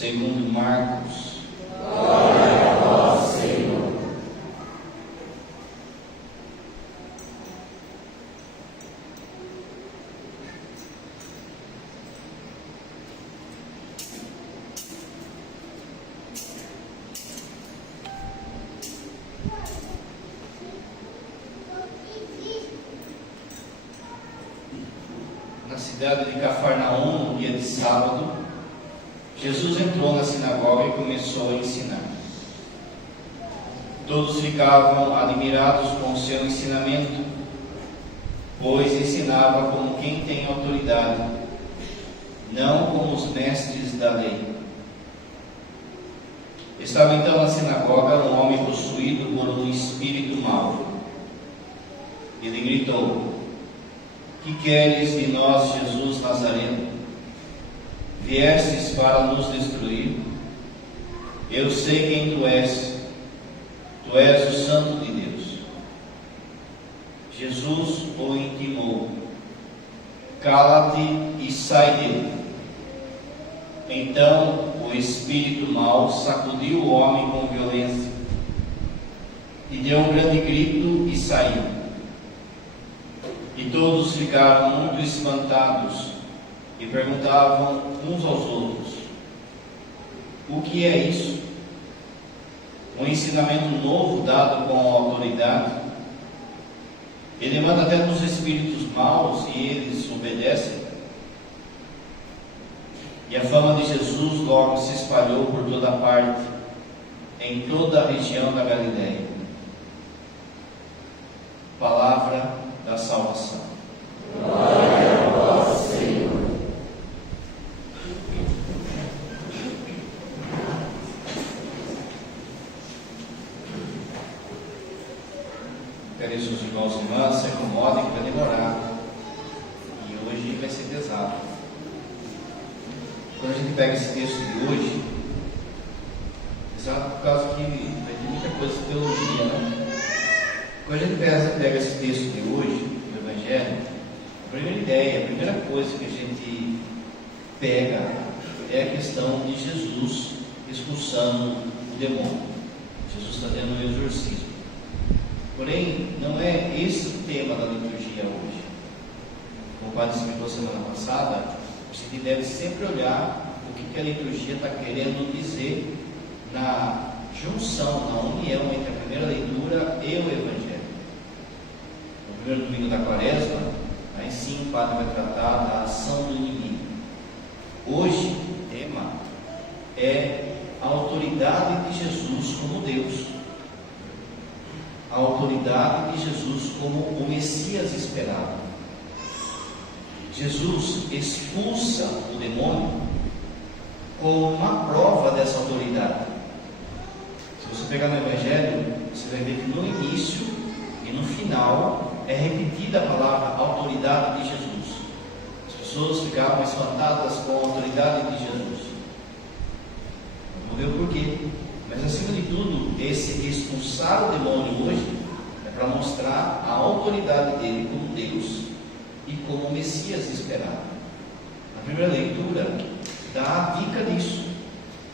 segundo Marcos. Glória a vós, Senhor. Na cidade de Cafarnaum, no dia de sábado, Jesus entrou na sinagoga e começou a ensinar. Todos ficavam admirados com o seu ensinamento, pois ensinava como quem tem autoridade, não como os mestres da lei. Estava então na sinagoga um homem possuído por um espírito mau. Ele gritou: "Que queres de nós, Jesus Nazareno? Viestes para nos destruir? Eu sei quem tu és o Santo de Deus." Jesus o intimou: "Cala-te e sai dele." Então o espírito mau sacudiu o homem com violência e deu um grande grito e saiu. E todos ficaram muito espantados e perguntavam uns aos outros: "O que é isso? Um ensinamento novo dado com autoridade? Ele manda até nos espíritos maus e eles obedecem?" E a fama de Jesus logo se espalhou por toda parte, em toda a região da Galileia. Palavra da salvação. Glória a vós, Senhor. Caríssimos irmãos e irmãs, se acomodem que vai demorar. E hoje vai ser pesado. Quando a gente pega esse texto de hoje, pesado por causa que vai ter muita coisa de teologia, né? Quando a gente pega esse texto de hoje, do Evangelho, a primeira ideia, a primeira coisa que a gente pega é a questão de Jesus expulsando o demônio. Jesus está tendo um exorcismo. Porém, não é esse o tema da liturgia hoje. Como o padre explicou semana passada, a gente deve sempre olhar o que a liturgia está querendo dizer na junção, na união entre a primeira leitura e o Evangelho. No primeiro domingo da Quaresma, aí sim o padre vai tratar da ação do inimigo. Hoje o tema é a autoridade de Jesus como Deus, a autoridade de Jesus como o Messias esperado. Jesus expulsa o demônio como uma prova dessa autoridade. Se você pegar no Evangelho, você vai ver que no início e no final é repetida a palavra autoridade de Jesus. As pessoas ficavam espantadas com a autoridade de Jesus. Vamos ver o porquê. Mas acima de tudo, esse expulsar o demônio hoje é para mostrar a autoridade dele como Deus e como Messias esperado. Na primeira leitura dá a dica disso,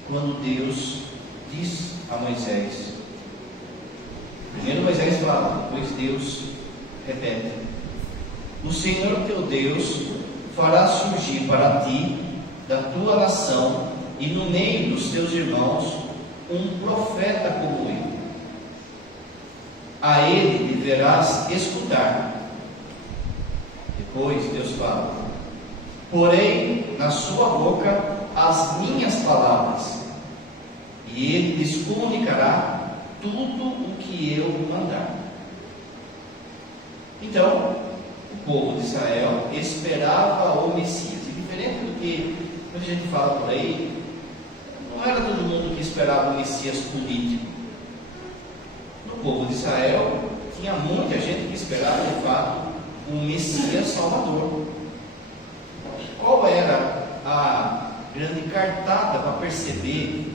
quando Deus diz a Moisés. Primeiro Moisés fala, depois Deus repete: "O Senhor teu Deus fará surgir para ti, da tua nação e no meio dos teus irmãos, um profeta como eu. A ele deverás escutar." Depois Deus fala: "Porém na sua boca as minhas palavras, e ele lhes comunicará tudo o que eu mandar." Então, o povo de Israel esperava o Messias. E diferente do que muita gente fala por aí, não era todo mundo que esperava o Messias político. No povo de Israel, tinha muita gente que esperava, de fato, um Messias Salvador. Qual era a grande cartada para perceber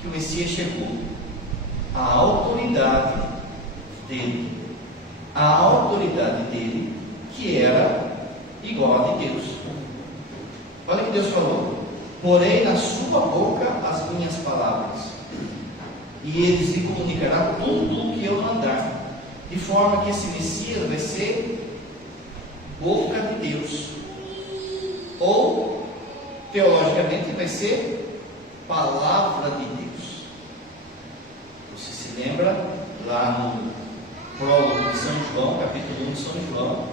que o Messias chegou? A autoridade dele. A autoridade dele, que era igual a de Deus. Olha o que Deus falou: porei na sua boca as minhas palavras, e eles lhe comunicarão tudo o que eu mandar, de forma que esse Messias vai ser boca de Deus, ou teologicamente vai ser palavra de Deus. Você se lembra lá no prólogo de São João, capítulo 1 de São João,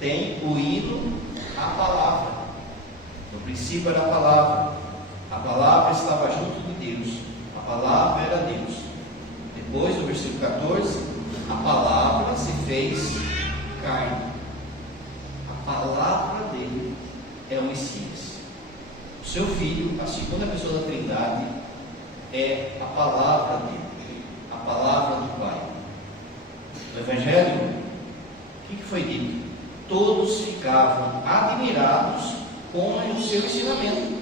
tem o hino à palavra. No princípio era a palavra estava junto de Deus, a palavra era Deus. Depois, no versículo 14, a palavra se fez carne. A palavra dele é o Messias. O seu Filho, a segunda pessoa da Trindade, é a palavra dele, a palavra do Pai. No Evangelho, o que foi dito? Todos ficavam admirados com o seu ensinamento,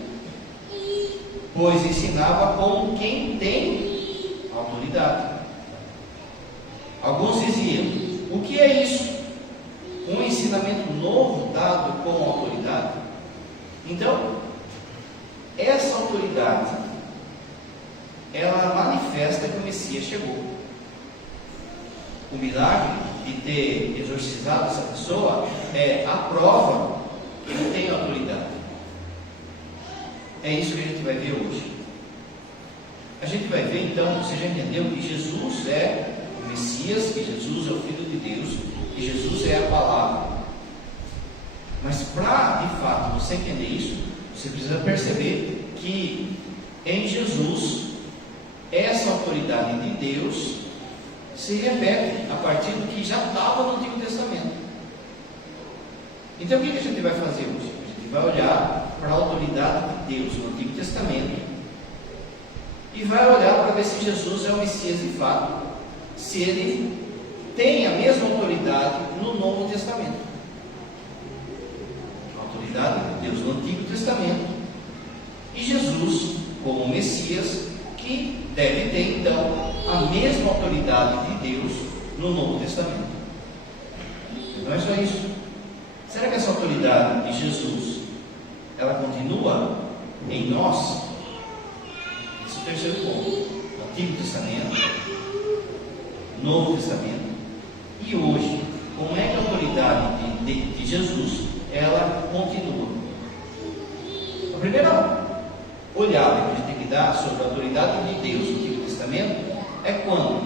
pois ensinava como quem tem autoridade. Alguns diziam: o que é isso? Um ensinamento novo dado com autoridade? Então, essa autoridade, ela manifesta que o Messias chegou. O milagre de ter exorcizado essa pessoa é a prova que ele tem autoridade. É isso que a gente vai ver hoje. A gente vai ver então, você já entendeu que Jesus é o Messias, que Jesus é o Filho de Deus, que Jesus é a palavra. Mas para de fato você entender isso, você precisa perceber que em Jesus essa autoridade de Deus se repete a partir do que já estava no Antigo Testamento. Então o que a gente vai fazer hoje? A gente vai olhar para a autoridade de Deus no Antigo Testamento e vai olhar para ver se Jesus é o Messias de fato, se ele tem a mesma autoridade no Novo Testamento. A autoridade de Deus no Antigo Testamento e Jesus como Messias, que deve ter então a mesma autoridade de Deus no Novo Testamento. Não é só isso. Será que essa autoridade de Jesus, ela continua em nós? Esse é o terceiro ponto. Antigo Testamento, Novo Testamento. E hoje, como é que a autoridade de Jesus, ela continua? A primeira olhada que a gente tem que dar sobre a autoridade de Deus no Antigo Testamento é quando?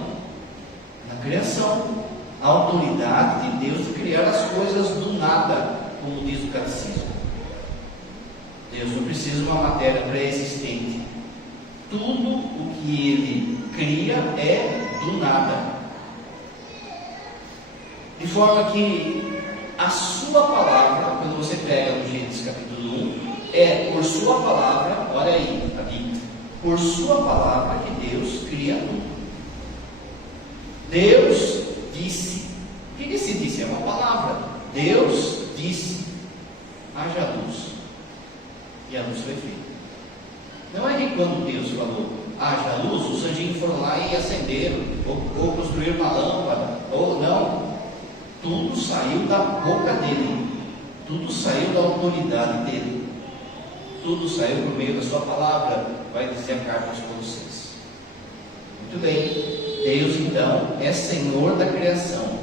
Na criação. A autoridade de Deus de criar as coisas do nada, como diz o catecismo. Deus não precisa de uma matéria pré-existente. Tudo o que Ele cria é do nada. De forma que a sua palavra, quando você pega no Gênesis capítulo 1, é por sua palavra, olha aí a dica, por sua palavra que Deus cria tudo. Deus disse. O que se disse? É uma palavra. Deus disse: haja luz. E a luz foi feita. Não é que quando Deus falou haja luz, os anjinhos foram lá e acenderam, ou construíram uma lâmpada, ou não. Tudo saiu da boca dele. Tudo saiu da autoridade dele. Tudo saiu por meio da sua palavra, vai dizer a carta aos Colossenses. Muito bem. Deus então é Senhor da criação.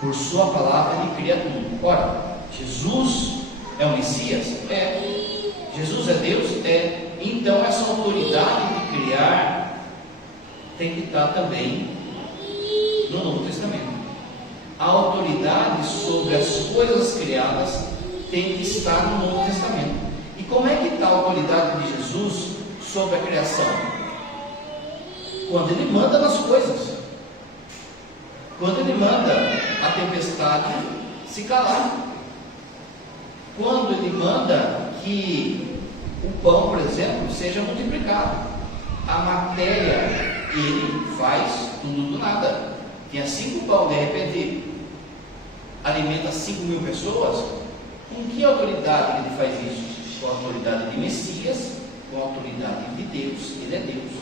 Por sua palavra ele cria tudo. Ora, Jesus é o Messias? É. Jesus é Deus? É. Então essa autoridade de criar tem que estar também no Novo Testamento. A autoridade sobre as coisas criadas tem que estar no Novo Testamento. E como é que está a autoridade de Jesus sobre a criação? Quando ele manda nas coisas. Quando ele manda a tempestade se calar. Quando ele manda que o pão, por exemplo, seja multiplicado. A matéria, ele faz tudo do nada. Tinha 5 pão, de repente alimenta 5.000 pessoas. Com que autoridade ele faz isso? Com a autoridade de Messias, com a autoridade de Deus. Ele é Deus.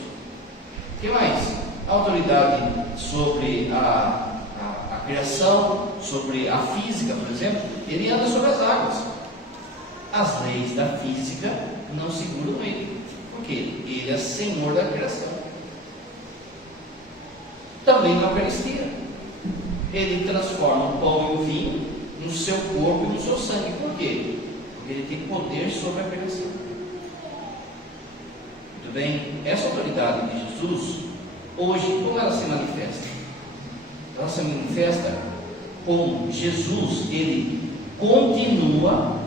O que mais? A autoridade sobre a criação, sobre a física, por exemplo, ele anda sobre as águas. As leis da física não seguram ele, porque ele é Senhor da criação. Também na Eucaristia, ele transforma o pão e o vinho no seu corpo e no seu sangue. Por quê? Porque ele tem poder sobre a criação. Muito bem, essa autoridade de Jesus, hoje, como ela se manifesta? Ela se manifesta como Jesus, ele continua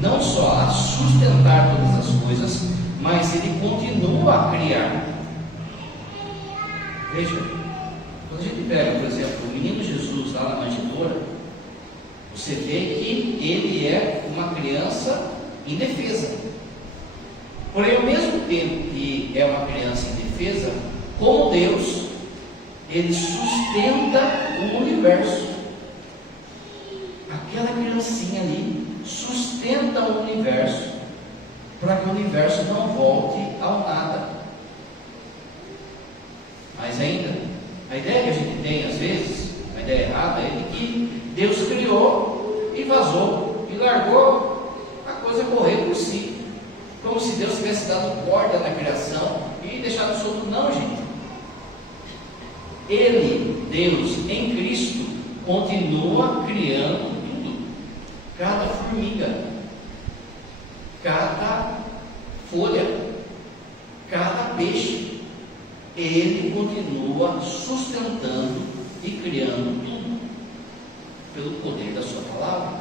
não só a sustentar todas as coisas, mas ele continua a criar. Veja, quando a gente pega, por exemplo, o menino Jesus lá na manjedoura, você vê que ele é uma criança indefesa. Porém, ao mesmo tempo que é uma criança indefesa, como Deus, ele sustenta o universo. Aquela criancinha ali sustenta o universo, para que o universo não volte ao nada. Mas ainda, a ideia que a gente tem às vezes, a ideia errada é de que Deus criou e vazou, e largou a coisa correr por si, como se Deus tivesse dado corda na criação e deixado solto. Não, gente. Ele, Deus, em Cristo, continua criando tudo. Cada formiga, cada folha, cada peixe, ele continua sustentando e criando tudo pelo poder da sua palavra.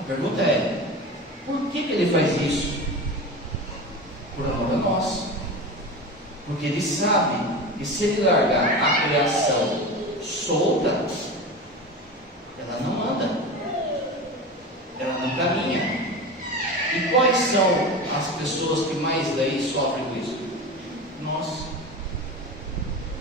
A pergunta é: por que ele faz isso? Por amor a nós. Porque ele sabe que se ele largar a criação solta, ela não anda, ela não caminha. E quais são as pessoas que mais daí sofrem com isso? Nós.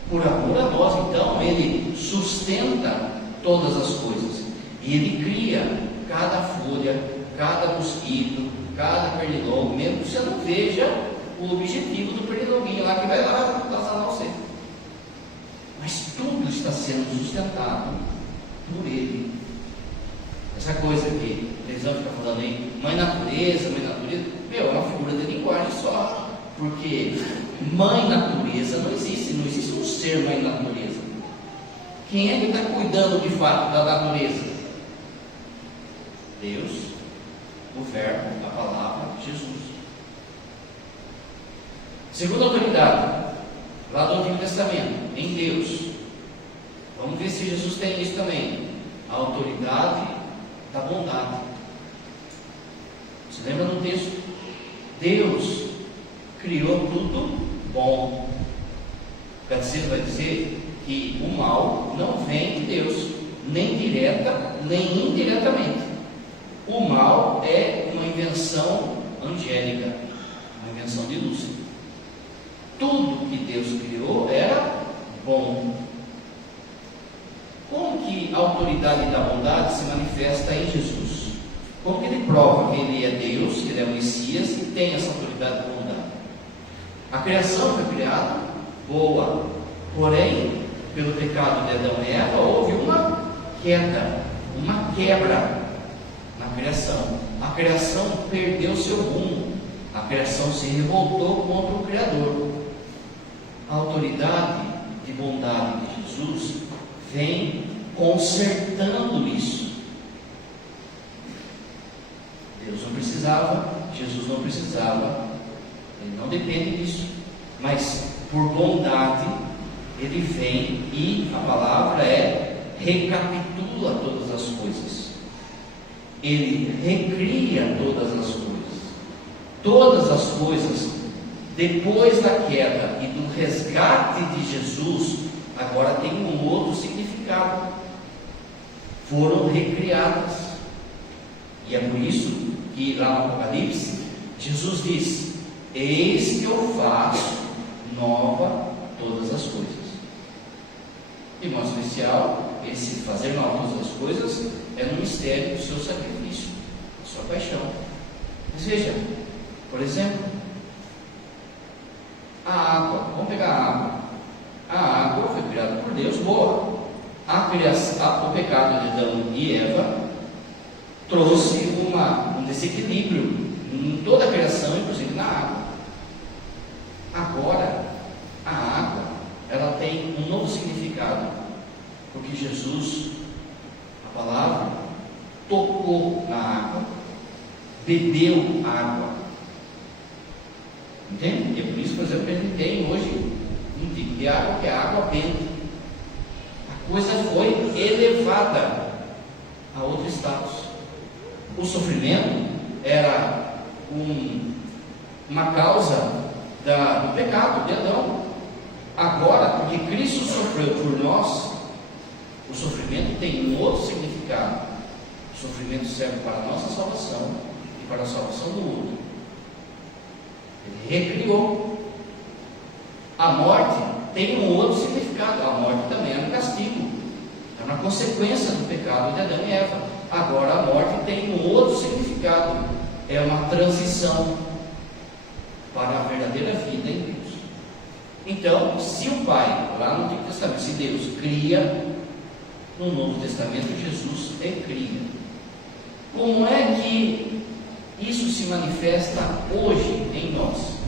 Por amor a nós, então, ele sustenta todas as coisas. E ele cria cada folha, cada mosquito, cada pernilongo, mesmo que você não veja o objetivo do pernilonguinho lá que vai lá sanar você. Mas tudo está sendo sustentado por ele. Essa coisa que a televisão fica falando aí, mãe natureza, é uma figura de linguagem só. Porque mãe natureza não existe um ser mãe natureza. Quem é que está cuidando de fato da natureza? Deus, o Verbo, a palavra, Jesus. Segunda autoridade, lá do Antigo Testamento, em Deus. Vamos ver se Jesus tem isso também. A autoridade da bondade. Você lembra no texto? Deus criou tudo bom. O catecismo vai dizer que o mal não vem de Deus, nem direta, nem indiretamente. O mal é uma invenção angélica, uma invenção de Lúcifer. Tudo que Deus criou era bom. Como que a autoridade da bondade se manifesta em Jesus? Como que ele prova que ele é Deus, que ele é o Messias e tem essa autoridade da bondade? A criação foi criada boa, porém, pelo pecado de Adão e Eva, houve uma queda, uma quebra na criação. A criação perdeu seu rumo, a criação se revoltou contra o Criador. A autoridade de bondade de Jesus vem consertando isso. Deus não precisava, Jesus não precisava, ele não depende disso, mas por bondade ele vem e a palavra recapitula todas as coisas, ele recria todas as coisas. Todas as coisas, depois da queda e do resgate de Jesus, agora tem um outro significado. Foram recriadas. E é por isso que lá no Apocalipse, Jesus diz: eis que eu faço nova todas as coisas. De modo especial, esse fazer nova todas as coisas é no mistério do seu sacrifício, da sua paixão. Mas veja, por exemplo, a água. Vamos pegar a água. A água foi criada por Deus, boa. O pecado de Adão e Eva trouxe um desequilíbrio em toda a criação, inclusive na água. Agora, a água, ela tem um novo significado, porque Jesus, a palavra, tocou na água, bebeu água. Entende? E é por isso, por exemplo, que a gente tem hoje um tipo de água que é água benta. A coisa foi elevada a outro status. O sofrimento era uma causa do pecado de Adão. Agora, porque Cristo sofreu por nós, o sofrimento tem um outro significado. O sofrimento serve para a nossa salvação e para a salvação do outro. Ele recriou. A morte tem um outro significado. A morte também é um castigo, é uma consequência do pecado de Adão e Eva. Agora a morte tem um outro significado, é uma transição para a verdadeira vida em Deus. Então, se o Pai, lá no Antigo Testamento, se Deus cria, no Novo Testamento Jesus cria. Como é que isso se manifesta hoje em nós?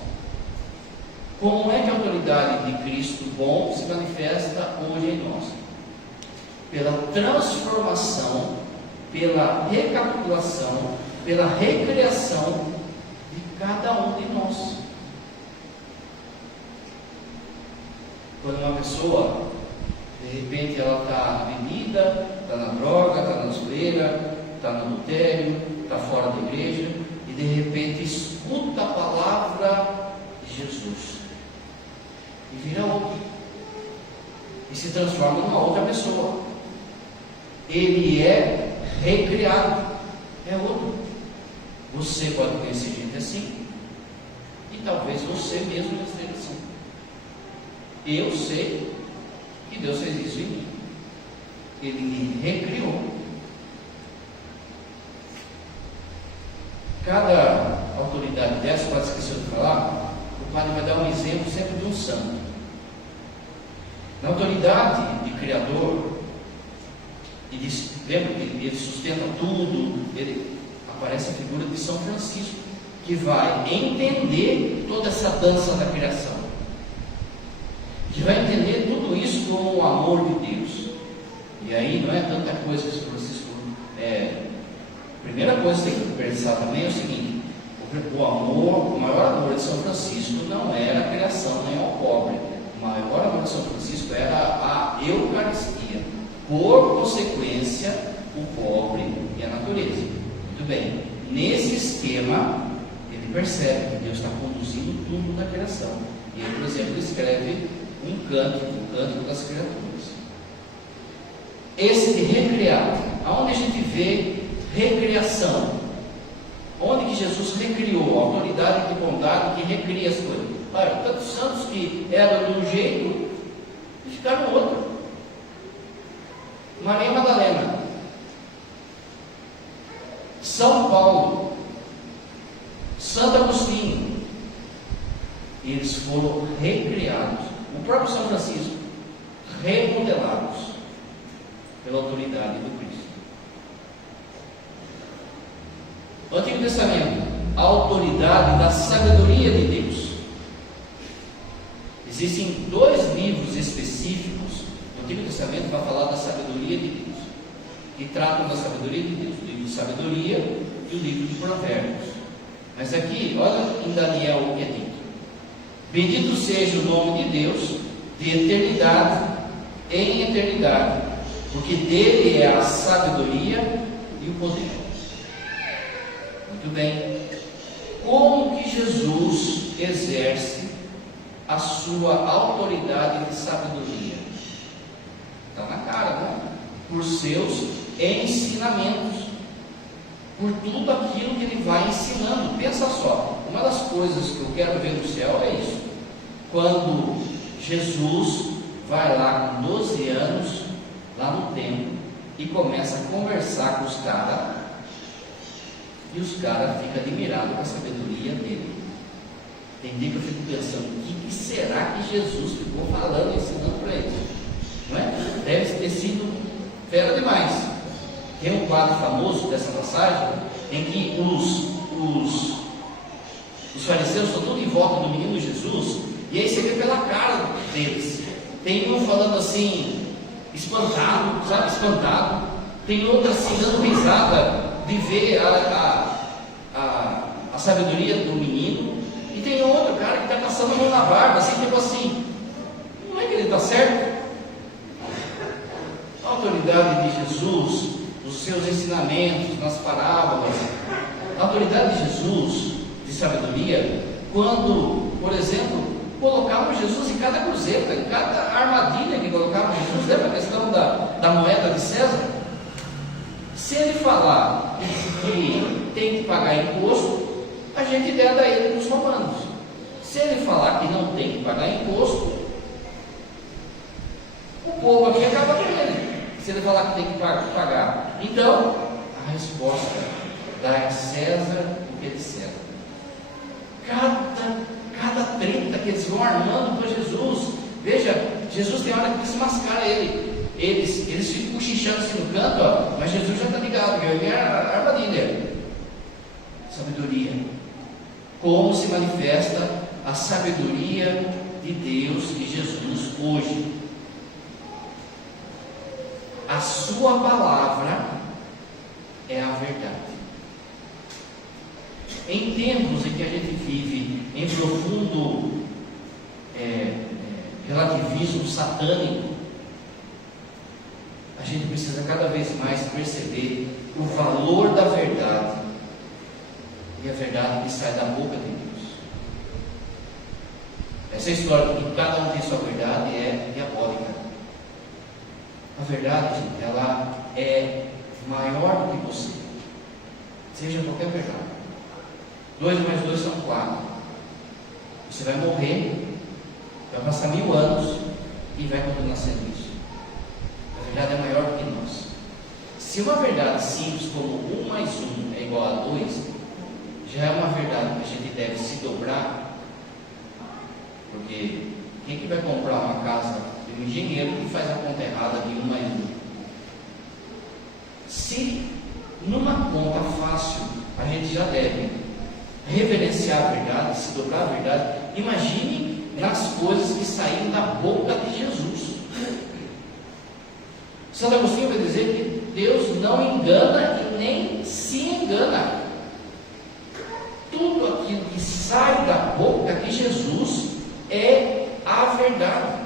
Como é que a autoridade de Cristo bom se manifesta hoje em nós? Pela transformação, pela recapitulação, pela recriação de cada um de nós. Quando uma pessoa, de repente, ela está na bebida, está na droga, está na zoeira, está no adultério, está fora da igreja, e de repente escuta a palavra de Jesus e vira outro, e se transforma numa outra pessoa. Ele é recriado, é outro. Você pode conhecer gente assim, e talvez você mesmo já esteja assim. Eu sei que Deus fez isso em mim. Ele me recriou. Cada autoridade dessa, pode esquecer de falar, o padre vai dar um exemplo sempre de um santo. Na autoridade de Criador, lembra que ele sustenta tudo, aparece a figura de São Francisco, que vai entender toda essa dança da criação, que vai entender tudo isso como o amor de Deus. E aí não é tanta coisa que São Francisco a primeira coisa que tem que pensar também é o seguinte: o maior amor de São Francisco não era a criação nem ao pobre. O maior amor de São Francisco era a Eucaristia, por consequência, o pobre e a natureza. Muito bem, nesse esquema, ele percebe que Deus está conduzindo tudo da criação. E ele, por exemplo, escreve um cântico das criaturas. Esse de recriar, aonde a gente vê recriação? Onde que Jesus recriou? A autoridade de bondade que recria as coisas. Olha, tantos santos que eram de um jeito e ficaram outro. Maria Madalena, São Paulo, Santo Agostinho, eles foram recriados. O próprio São Francisco, remodelados pela autoridade do Cristo. No Antigo Testamento, a autoridade da sabedoria de Deus. Existem dois livros específicos no Antigo Testamento para falar da sabedoria de Deus, que tratam da sabedoria de Deus: o livro de sabedoria e o livro de Provérbios. Mas aqui, olha em Daniel o que é dito: bendito seja o nome de Deus de eternidade em eternidade, porque dele é a sabedoria e o poder. Muito bem. Como que Jesus exerce a sua autoridade de sabedoria? Está na cara, né? Por seus ensinamentos, por tudo aquilo que ele vai ensinando. Pensa só, uma das coisas que eu quero ver no céu é isso: quando Jesus vai lá com 12 anos, lá no templo, e começa a conversar com os caras, e os caras ficam admirados com a sabedoria dele. Tem dia que eu fico pensando: o que será que Jesus ficou falando, ensinando para eles? Não é? Deve ter sido fera demais. Tem um quadro famoso dessa passagem em que os Os fariseus estão tudo em volta do menino Jesus, e aí você vê pela cara deles. Tem um falando assim, espantado, sabe, espantado. Tem outro assim, dando risada de ver a sabedoria do menino. E tem outro cara que está passando a mão na barba, assim, tipo assim, não é que ele está certo? A autoridade de Jesus, os seus ensinamentos nas parábolas, a autoridade de Jesus, de sabedoria, quando, por exemplo, colocavam Jesus em cada cruzeta, em cada armadilha que colocavam Jesus. Lembra a questão da moeda de César? Se ele falar que tem que pagar imposto, a gente deda ele para os romanos. Se ele falar que não tem que pagar imposto, o povo aqui acaba com ele. Se ele falar que tem que pagar. Então, a resposta: dá a César o que é de César. Cada treta que eles vão armando para Jesus. Veja, Jesus tem hora que desmascara ele. Eles ficam cochichando assim no canto, ó, mas Jesus já está ligado, que é a armadilha. Sabedoria. Como se manifesta a sabedoria de Deus, de Jesus hoje? A sua palavra é a verdade. Em tempos em que a gente vive em profundo relativismo satânico, a gente precisa cada vez mais perceber o valor da verdade, e a verdade que sai da boca de Deus. Essa história de que cada um tem sua verdade é diabólica. A verdade, gente, ela é maior do que você, seja qualquer verdade. 2 mais 2 são 4. Você vai morrer, vai passar 1000 anos e vai continuar sendo isso. A verdade é maior do que nós. Se uma verdade simples como 1 mais 1 é igual a 2, já é uma verdade que a gente deve se dobrar. Porque quem que vai comprar uma casa de um engenheiro que faz a conta errada de 1 mais 1? Se numa conta fácil a gente já deve reverenciar a verdade, se dobrar a verdade, imagine nas coisas que saíram da boca de Jesus. Santo Agostinho vai dizer que Deus não engana e nem se engana. Tudo aquilo que sai da boca de Jesus é a verdade.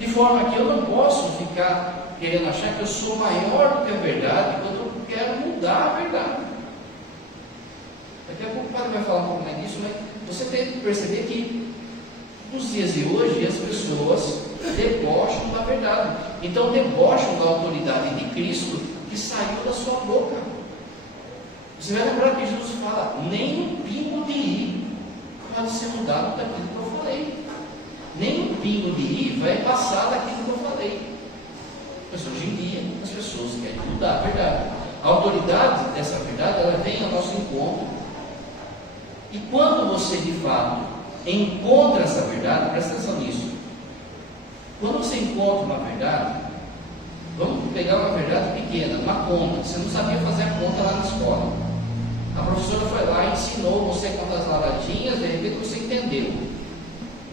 De forma que eu não posso ficar querendo achar que eu sou maior do que a verdade quando eu quero mudar a verdade. Daqui a pouco o padre vai falar um pouco mais disso, mas você tem que perceber que nos dias de hoje as pessoas debocham da verdade. Então debocham da autoridade de Cristo que saiu da sua boca. Você vai lembrar que Jesus fala: nem um pingo de i pode ser mudado daquilo que eu falei. Nem um pingo de i vai passar daquilo que eu falei. Mas hoje em dia as pessoas querem mudar a verdade. A autoridade dessa verdade, ela vem ao nosso encontro. E quando você de fato encontra essa verdade, presta atenção nisso. Quando você encontra uma verdade, vamos pegar uma verdade pequena, uma conta. Você não sabia fazer a conta lá na escola. A professora foi lá e ensinou você a contar as laranjinhas, de repente você entendeu.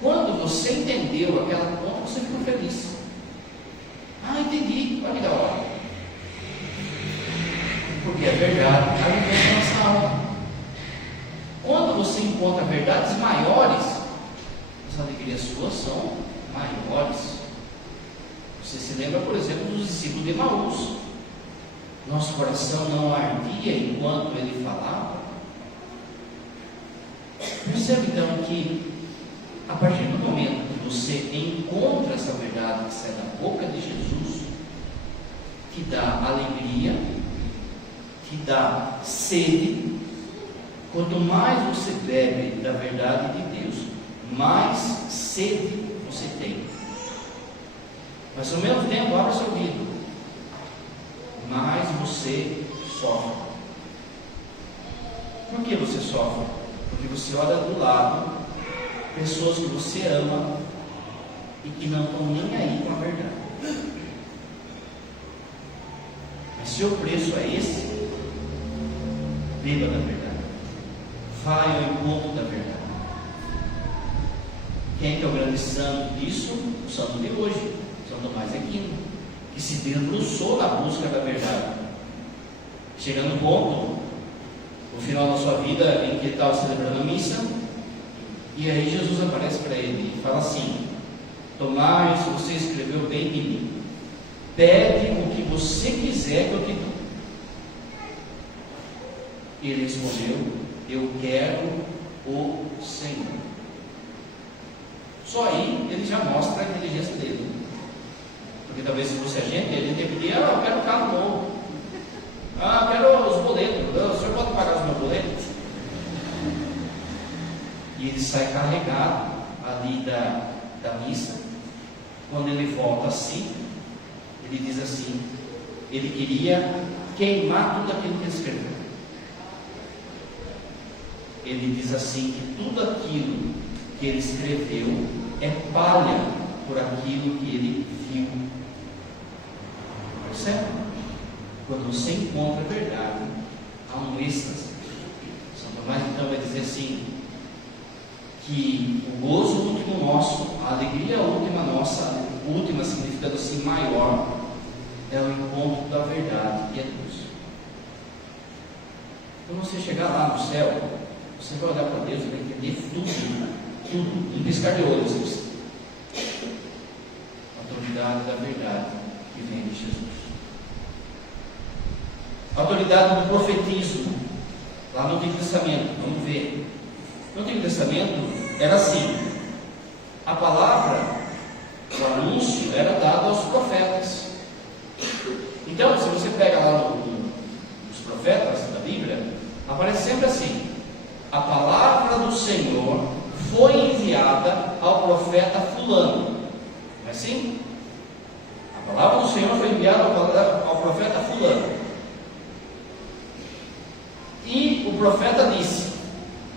Quando você entendeu aquela conta, você ficou feliz. Ah, entendi, olha da hora. Porque a verdade alimenta a nossa alma. Quando você encontra verdades maiores, as alegrias suas são maiores. Você se lembra, por exemplo, dos discípulos de Emaús. Nosso coração não ardia enquanto ele falava. Percebe então que a partir do momento que você encontra essa verdade que sai da boca de Jesus, que dá alegria, que dá sede. Quanto mais você bebe da verdade de Deus, mais sede você tem. Mas ao mesmo tempo, abra seu ouvido, mais você sofre. Por que você sofre? Porque você olha do lado pessoas que você ama e que não estão nem aí com a verdade. Mas se o preço é esse, beba da verdade. vai ao encontro da verdade. Quem é o grande santo disso? O santo de hoje, São Tomás de Aquino, que se debruçou na busca da verdade, chegando no ponto, no final da sua vida, em que ele estava celebrando a missa, e aí Jesus aparece para ele e fala assim: Tomás, você escreveu bem de mim, pede o que você quiser que eu te dou. Ele respondeu: eu quero o Senhor. Só aí ele já mostra a inteligência dele, porque talvez se fosse a gente ia pedir: eu quero um carro novo, eu quero os boletos, o senhor pode pagar os meus boletos? E ele sai carregado ali da missa. Quando ele volta assim, ele diz assim: ele queria queimar tudo aquilo que ele escreveu. Ele diz assim que tudo aquilo que ele escreveu é palha por aquilo que ele viu. Percebe? Quando você encontra a verdade, há um êxtase. São Tomás então vai dizer assim, que o gozo último nosso, a alegria última nossa, última significando assim maior, é o encontro da verdade, que é Deus. Quando você chegar lá no céu, você vai olhar para Deus e vai entender tudo, um piscar de olhos. A autoridade da verdade que vem de Jesus. A autoridade do profetismo, lá no Antigo Testamento, vamos ver. No Antigo Testamento era assim: a palavra, o anúncio era dado aos profetas. Então, se você pega lá nos profetas da Bíblia, aparece sempre assim: a palavra do Senhor foi enviada ao profeta fulano. Não é assim? A palavra do Senhor foi enviada ao profeta fulano. E o profeta disse.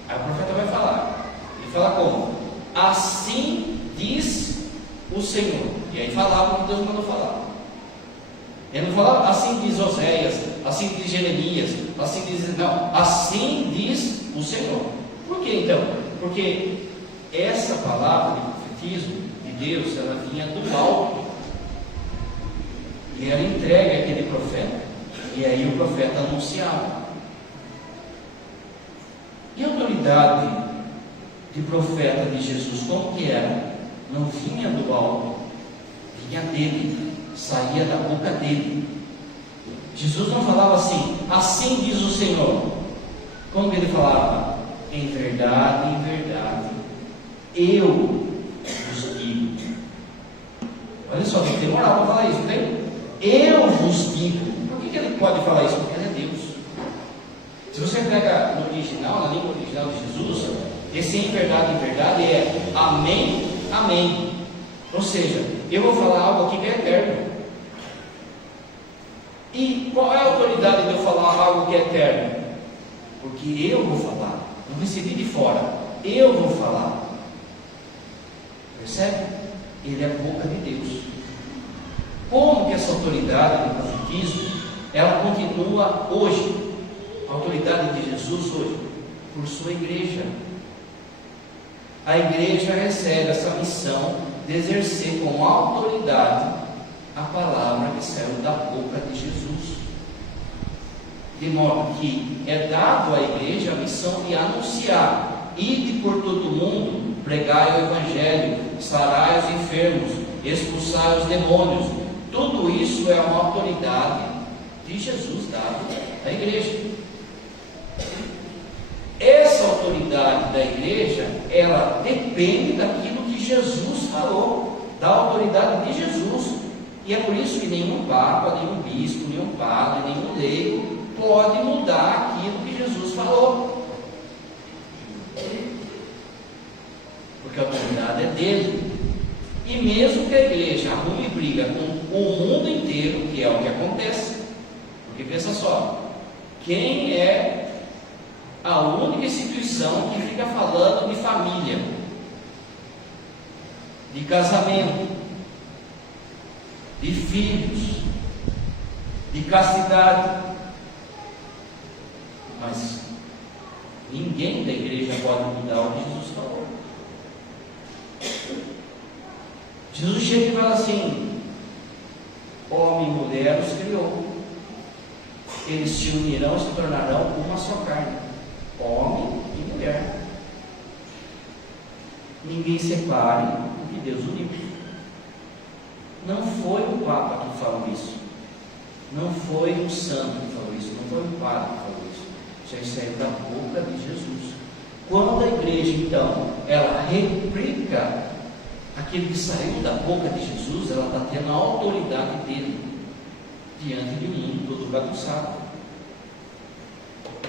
Aí o profeta vai falar. Ele fala como? Assim diz o Senhor. E aí falava o que Deus mandou falar. Ele não falava assim diz Oséias, assim diz Jeremias, assim diz... Não, assim diz o Senhor. Por que então? Porque essa palavra de profetismo de Deus, ela vinha do alto. E era entregue àquele profeta. E aí o profeta anunciava. E a autoridade de profeta de Jesus, como que era? Não vinha do alto, vinha dele, saía da boca dele. Jesus não falava assim, assim diz o Senhor. Como que ele falava? Em verdade, eu vos digo. Olha só, tem que ter moral para falar isso, não tem? Eu vos digo. Por que ele pode falar isso? Porque ele é Deus. Se você pega no original, na língua original de Jesus, esse em verdade é amém, amém. Ou seja, eu vou falar algo aqui que é eterno. E qual é a autoridade de eu falar algo que é eterno? Porque eu vou falar, não recebi de fora, eu vou falar. Percebe? Ele é a boca de Deus. Como que essa autoridade do profetismo, ela continua hoje? A autoridade de Jesus hoje, por sua igreja. A igreja recebe essa missão de exercer com autoridade a palavra que saiu da boca de Jesus. De modo que é dado à igreja a missão de anunciar: ide por todo o mundo, pregai o evangelho, sarai os enfermos, expulsai os demônios. Tudo isso é uma autoridade de Jesus dada à igreja. Essa autoridade da igreja, ela depende daquilo que Jesus falou, da autoridade de Jesus. E é por isso que nenhum papa, nenhum bispo, nenhum padre, nenhum leigo pode mudar aquilo que Jesus falou. Porque a autoridade é dele. E mesmo que a igreja arrume briga com o mundo inteiro, que é o que acontece, porque pensa só, quem é a única instituição que fica falando de família, de casamento, de filhos, de castidade? Mas Ninguém da igreja pode mudar o que Jesus falou. Jesus chega e fala assim: homem e mulher os criou, eles se unirão e se tornarão uma só carne. Homem e mulher. Ninguém separe o que Deus uniu. Não foi o Papa que falou isso, não foi um santo que falou isso, não foi um padre que falou isso. Já saiu da boca de Jesus. Quando a igreja, então, ela replica aquilo que saiu da boca de Jesus, ela está tendo a autoridade dele diante de um mundo todo bagunçado.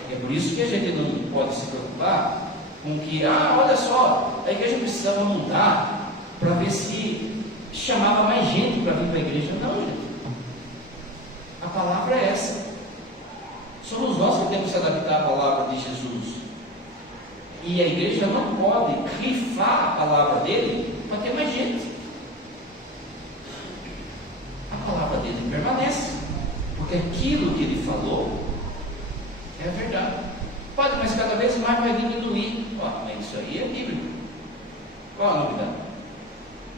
É por isso que a gente não pode se preocupar com que, olha só, a igreja precisava mudar para ver se chamava mais gente para vir para a igreja. Não, gente. A palavra é essa. Somos nós que temos que se adaptar à palavra de Jesus. E a igreja não pode rifar a palavra dele para ter mais gente. A palavra dele permanece, porque aquilo que ele falou é verdade. Pode, mas cada vez mais vai diminuir. Mas isso aí é bíblico. Qual a novidade?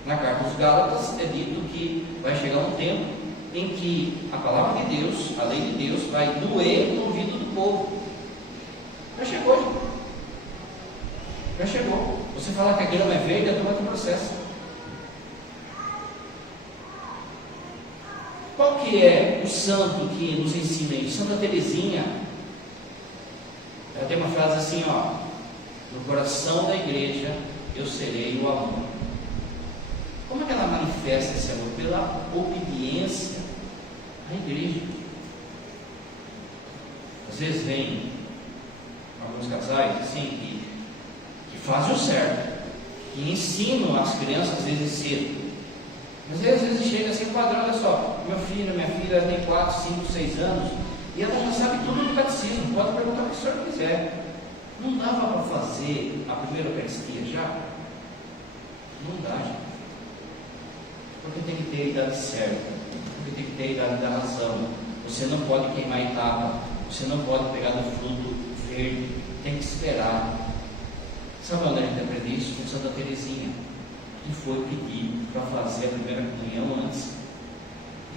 Na carta dos Gálatas é dito que vai chegar um tempo em que a palavra de Deus, a lei de Deus, vai doer no ouvido do povo. Já chegou, gente. Já chegou. Você falar que a grama é verde, a turma tem processo. Qual que é o santo que nos ensina isso? Santa Teresinha. Ela tem uma frase assim, no coração da igreja eu serei o amor. Como é que ela manifesta esse amor? Pela obediência à igreja. Às vezes vem alguns casais assim que fazem o certo, que ensinam as crianças às vezes cedo. Às vezes chega assim o padrão: olha só, meu filho, minha filha tem 4, 5, 6 anos e ela já sabe tudo do catecismo, pode perguntar o que o senhor quiser. Não dava para fazer a primeira Eucaristia já? Não dá, gente. Porque tem que ter a idade certa, porque tem que ter a idade da razão. Você não pode queimar etapa, você não pode pegar do fruto verde, tem que esperar. Sabe onde a gente aprende isso? Com Santa Teresinha, que foi pedir para fazer a primeira comunhão antes.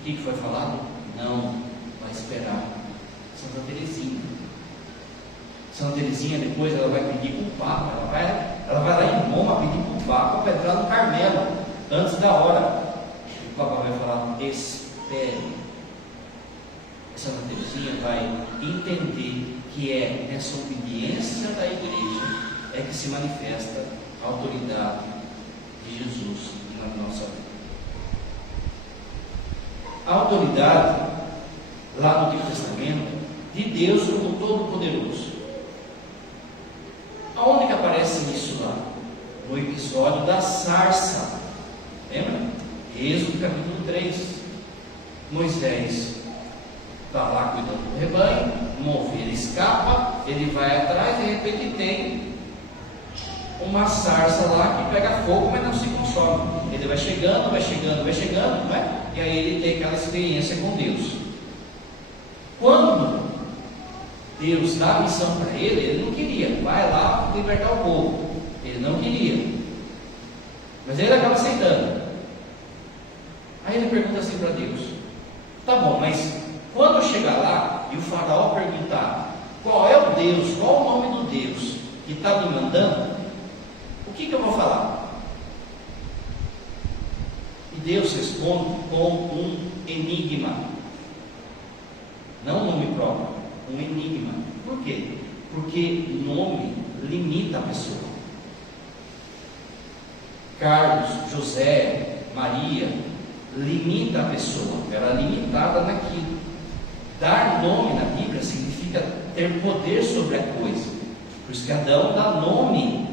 E o que foi falado? Não, vai esperar. Santa Teresinha. Santa Teresinha depois ela vai pedir para o Papa, ela vai lá em Roma pedir para o Papa para entrar no Carmelo, antes da hora. O Papa vai falar: espere. Santa Teresinha vai entender que é nessa obediência da igreja é que se manifesta a autoridade de Jesus na nossa vida. A autoridade lá no Antigo Testamento de Deus como Todo-Poderoso. Aonde que aparece isso lá? No episódio da sarça. Lembra? Êxodo capítulo 3. Moisés está lá cuidando do rebanho, uma ovelha escapa, ele vai atrás, de repente tem uma sarça lá que pega fogo, mas não se consome. Ele vai chegando, não é? E aí ele tem aquela experiência com Deus. Quando Deus dá a missão para ele, ele não queria, vai lá libertar o povo. Ele não queria, mas ele acaba aceitando. Aí ele pergunta assim para Deus: tá bom, mas quando eu chegar lá e o faraó perguntar qual é o Deus, qual o nome do Deus que está me mandando, o que eu vou falar? E Deus responde com um enigma, não um nome próprio, um enigma. Por quê? Porque nome limita a pessoa. Carlos, José, Maria, limita a pessoa, ela é limitada naquilo. Dar nome na Bíblia significa ter poder sobre a coisa. Por isso que Adão dá nome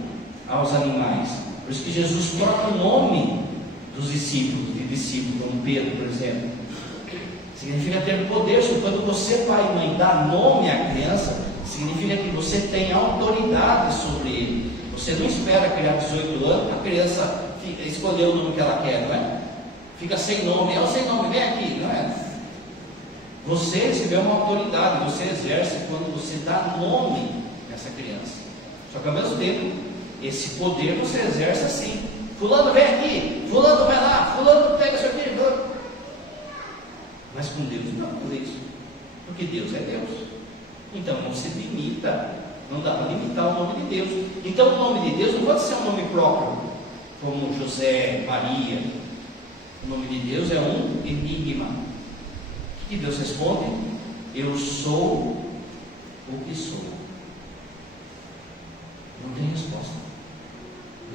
aos animais. Por isso que Jesus coloca o nome dos discípulos, como Pedro, por exemplo. Significa ter poder sobre. Quando você, pai e mãe, dá nome à criança, significa que você tem autoridade sobre ele. Você não espera criar 18 anos, a criança escolher o nome que ela quer, não é? Fica sem nome, sem nome, vem aqui, não é? Você recebeu uma autoridade, você exerce quando você dá nome nessa criança. Só que ao mesmo tempo, esse poder você exerce assim: fulano vem aqui, fulano vai lá, fulano pega isso aqui, fulano. Mas com Deus não dá para fazer isso, porque Deus é Deus. Então não se limita, não dá para limitar o nome de Deus. Então o nome de Deus não pode ser um nome próprio, como José, Maria. O nome de Deus é um enigma. O que Deus responde? Eu sou o que sou. Não tem resposta.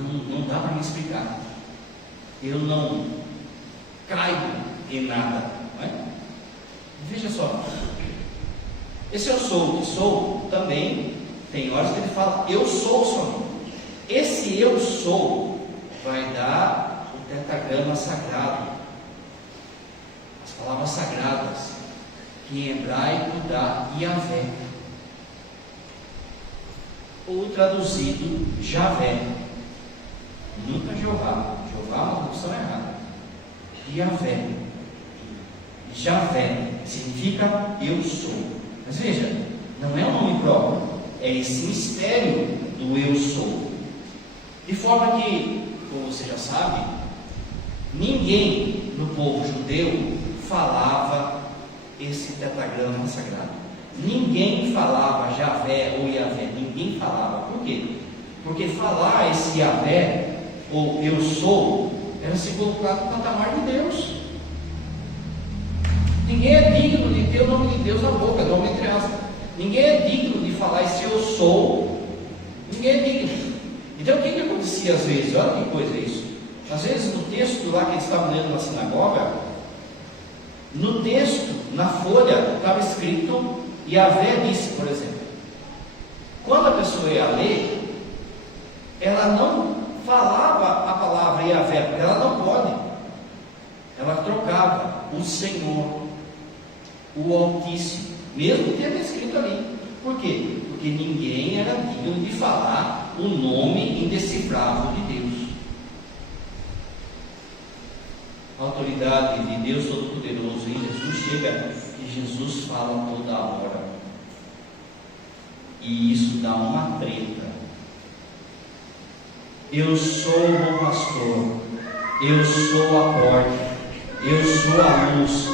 Não dá para me explicar. Eu não caio em nada. Não é? Veja só. Esse eu sou o que sou também tem horas que ele fala eu sou somente. Esse eu sou vai dar o tetragrama sagrado, as palavras sagradas, que em hebraico dá Yahvé, ou traduzido Javé. Nunca Jeová. Jeová é uma tradução errada. Yahvé. Javé significa eu sou. Mas veja, não é um nome próprio, é esse mistério do eu sou. De forma que, como você já sabe, ninguém no povo judeu falava esse tetragrama sagrado. Ninguém falava Javé ou Yahvé. Ninguém falava. Por quê? Porque falar esse Yahvé ou eu sou era se colocar no patamar de Deus. Ninguém é digno de ter o nome de Deus na boca, nome entre aspas. Ninguém é digno de falar esse eu sou. Ninguém é digno. Então o que acontecia às vezes? Olha que coisa isso. Às vezes no texto lá que eles estavam lendo na sinagoga, no texto, na folha, estava escrito Yahvé disse, por exemplo. Quando a pessoa ia ler, ela não falava a palavra Yahvé, porque ela não pode. Ela trocava o Senhor, o Altíssimo, mesmo tendo escrito ali. Por quê? Porque ninguém era digno de falar o nome indecifrável de Deus. A autoridade de Deus Todo-Poderoso em Jesus chega e Jesus fala toda hora. E isso dá uma treta. Eu sou o bom pastor, eu sou a porta, eu sou a luz,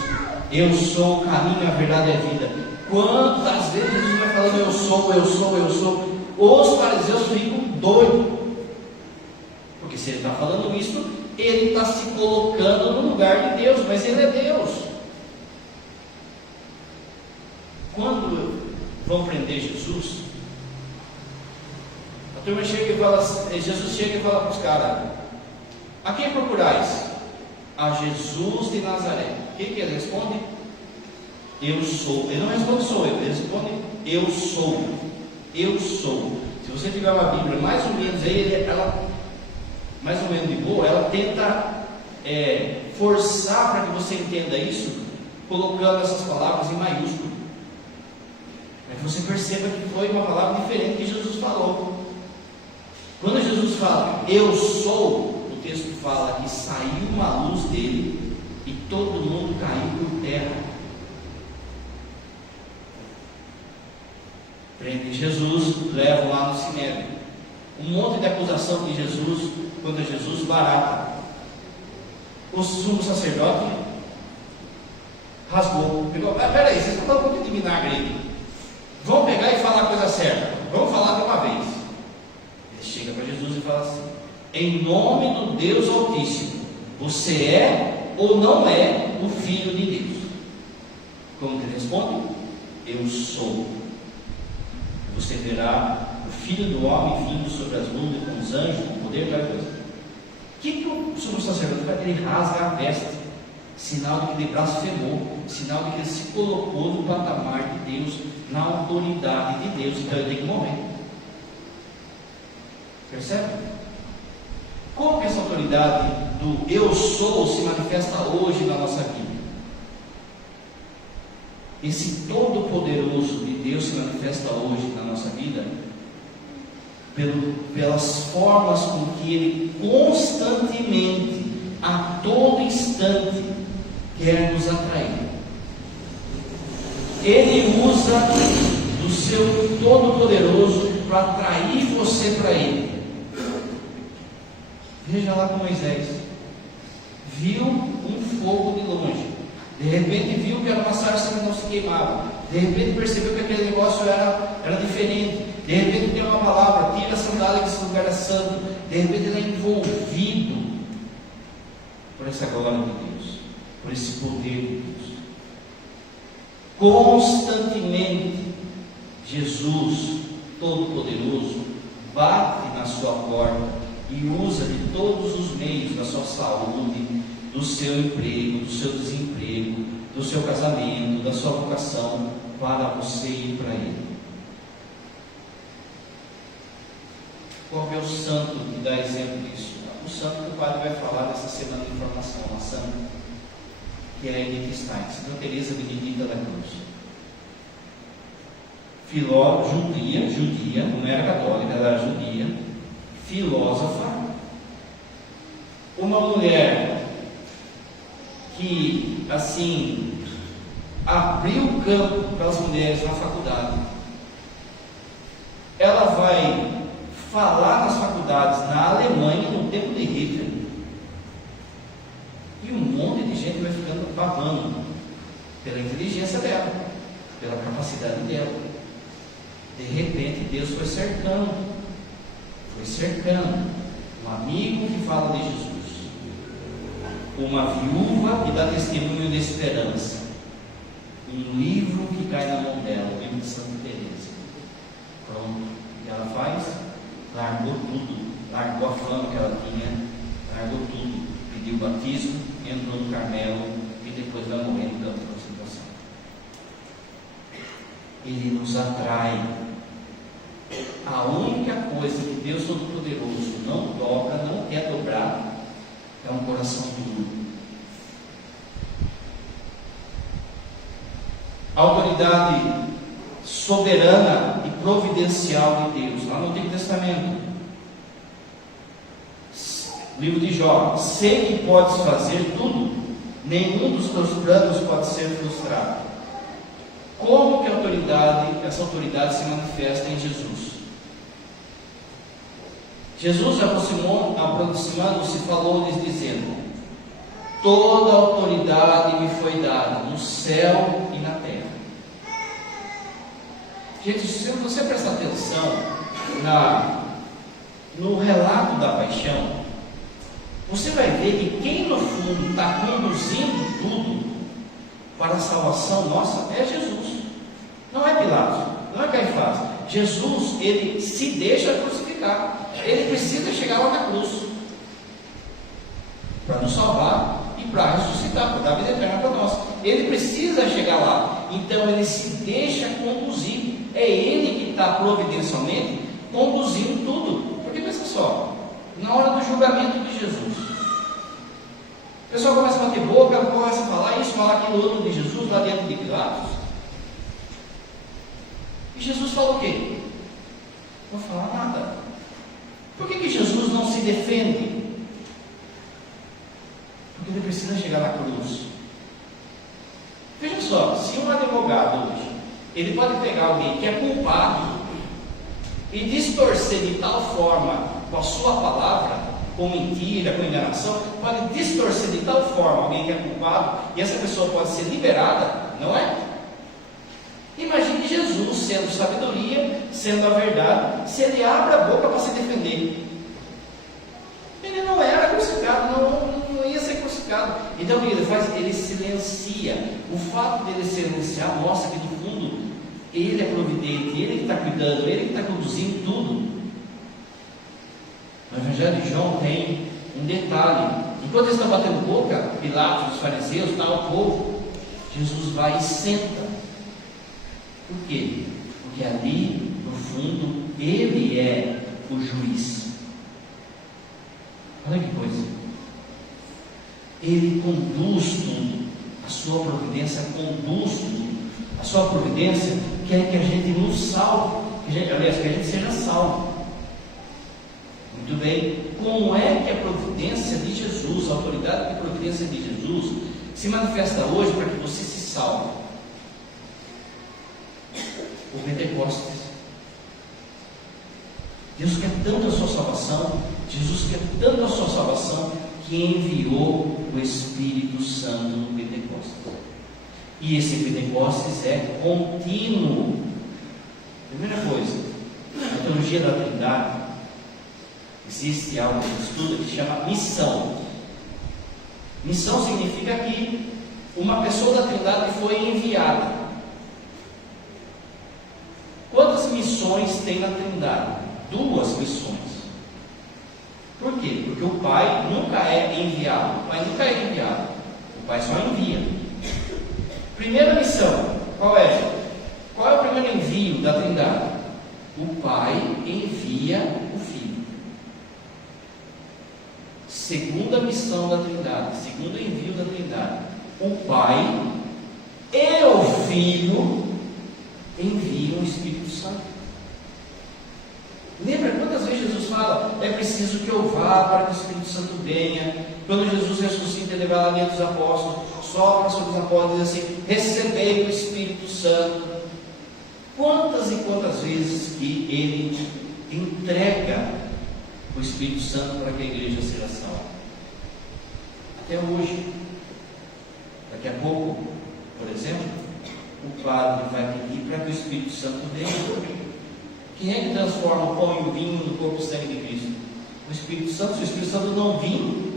eu sou o caminho, a verdade e a vida. Quantas vezes Jesus vai falando eu sou, eu sou, eu sou? Os fariseus ficam doidos, porque se ele está falando isso, ele está se colocando no lugar de Deus, mas ele é Deus. Quando vão prender Jesus, a turma chega e fala, Jesus chega e fala para os caras: a quem procurais? A Jesus de Nazaré. O que ele responde? Eu sou. Ele não responde sou eu, ele responde eu sou. Eu sou. Se você tiver uma Bíblia mais ou menos aí, ela mais ou menos de boa, ela tenta forçar para que você entenda isso, colocando essas palavras em maiúsculo, para que você perceba que foi uma palavra diferente que Jesus falou. Quando Jesus fala eu sou, o texto fala que saiu uma luz dele e todo mundo caiu por terra. Prende Jesus, levam lá no sinédrio. Um monte de acusação de Jesus contra Jesus barata. O sumo sacerdote rasgou, pegou. Peraí, vocês estão dando um pouco de vinagre aí. Vamos pegar e falar a coisa certa. Vamos falar de uma vez. Ele chega para Jesus e fala assim: em nome do Deus Altíssimo, você é ou não é o Filho de Deus? Como que ele responde? Eu sou. Você verá o Filho do Homem vindo sobre as nuvens com os anjos, com poder da coisa. O que o sumo sacerdote faz? Ele rasga a veste, sinal de que ele blasfemou, sinal de que ele se colocou no patamar de Deus, na autoridade de Deus. Então ele tem que morrer. Percebe? Como que essa autoridade do eu sou se manifesta hoje na nossa vida? Esse todo-poderoso de Deus se manifesta hoje na nossa vida pelas formas com que Ele constantemente, a todo instante, quer nos atrair. Ele usa do seu todo-poderoso para atrair você para Ele. Veja lá com Moisés, viu um fogo de longe, de repente viu que era uma sarça que não se queimava, de repente percebeu que aquele negócio era diferente, de repente tem uma palavra, tira a sandália que esse lugar é santo, de repente ele é envolvido por essa glória de Deus, por esse poder de Deus. Constantemente Jesus Todo-Poderoso bate na sua porta e usa de todos os meios da sua saúde, do seu emprego, do seu desemprego, do seu casamento, da sua vocação, para você ir para Ele. Qual é o santo que dá exemplo disso? O santo que o padre vai falar nessa semana de formação, a santa, que é a Edith Stein, Santa Teresa Benedita da Cruz. Judia, não era católica, ela era judia, filósofa, uma mulher que, assim, abriu o campo para as mulheres na faculdade. Ela vai falar nas faculdades na Alemanha no tempo de Hitler, e um monte de gente vai ficando babando pela inteligência dela, pela capacidade dela. De repente Deus foi cercando um amigo que fala de Jesus, uma viúva que dá testemunho de esperança, um livro que cai na mão dela, o livro de Santa Teresa. Pronto, o que ela faz? Largou tudo, largou a fama que ela tinha, largou tudo, pediu batismo, entrou no Carmelo e depois vai morrendo pela concentração. Ele nos atrai. A única coisa que Deus Todo-Poderoso não toca, não quer dobrar, é um coração duro. A autoridade soberana e providencial de Deus, lá no Antigo Testamento, livro de Jó: sei que podes fazer tudo, nenhum dos teus planos pode ser frustrado. Como que essa autoridade se manifesta em Jesus? Jesus, aproximando-se, falou-lhes dizendo: toda a autoridade me foi dada no céu e na terra. Gente, se você prestar atenção no relato da paixão, você vai ver que quem no fundo está conduzindo tudo para a salvação nossa é Jesus. Não é Pilatos, não é Caifás. Jesus, ele se deixa crucificar. Ele precisa chegar lá na cruz para nos salvar e para ressuscitar, para dar vida eterna para nós. Ele precisa chegar lá. Então ele se deixa conduzir. É ele que está providencialmente conduzindo tudo. Porque pensa só, na hora do julgamento de Jesus, o pessoal começa a bater boca, começa a falar isso, falar aquilo outro de Jesus lá dentro de Pilatos. E Jesus fala o quê? Não fala nada. Por que Jesus não se defende? Porque ele precisa chegar na cruz. Veja só, se um advogado hoje, ele pode pegar alguém que é culpado e distorcer de tal forma com a sua palavra, com mentira, com enganação, pode distorcer de tal forma alguém que é culpado, e essa pessoa pode ser liberada, não é? Imagine Jesus sendo sabedoria, sendo a verdade, se ele abre a boca para se defender. Ele não era crucificado, não ia ser crucificado. Então o que ele faz? Ele silencia. O fato dele silenciar mostra que no fundo ele é providente, ele que está cuidando, ele que está conduzindo tudo. No Evangelho de João tem um detalhe: enquanto eles estão batendo boca, Pilatos, os fariseus, tal, o povo, Jesus vai e senta. Por quê? Porque ali, no fundo, ele é o juiz. Olha que coisa. Ele conduz tudo. A sua providência conduz tudo. A sua providência quer que a gente nos salve. Aliás, que a gente seja salvo. Muito bem. Como é que a providência de Jesus, a autoridade de providência de Jesus, se manifesta hoje para que você se salve? O Pentecostes. tanto a sua salvação, Jesus quer tanto a sua salvação, que enviou o Espírito Santo no Pentecostes. E esse Pentecostes é contínuo. Primeira coisa, na teologia da Trindade, existe algo que a gente estuda que se chama missão. Missão significa que uma pessoa da Trindade foi enviada. Quantas missões tem na Trindade? 2 missões. Por quê? Porque o Pai nunca é enviado. O Pai nunca é enviado. O Pai só envia. Primeira missão, qual é? Qual é o primeiro envio da Trindade? O Pai envia o Filho. Segunda missão da Trindade, segundo envio da Trindade, o Pai e o Filho enviam o Espírito Santo. Lembra quantas vezes Jesus fala: é preciso que eu vá para que o Espírito Santo venha. Quando Jesus ressuscita e leva lá dentro dos apóstolos, sopra sobre os apóstolos e diz assim: recebei o Espírito Santo. Quantas e quantas vezes que ele entrega o Espírito Santo para que a igreja seja salva? Até hoje. Daqui a pouco, por exemplo, o padre vai pedir para que o Espírito Santo venha. Quem é que transforma o pão e o vinho no corpo e sangue de Cristo? O Espírito Santo. Se o Espírito Santo não vinha,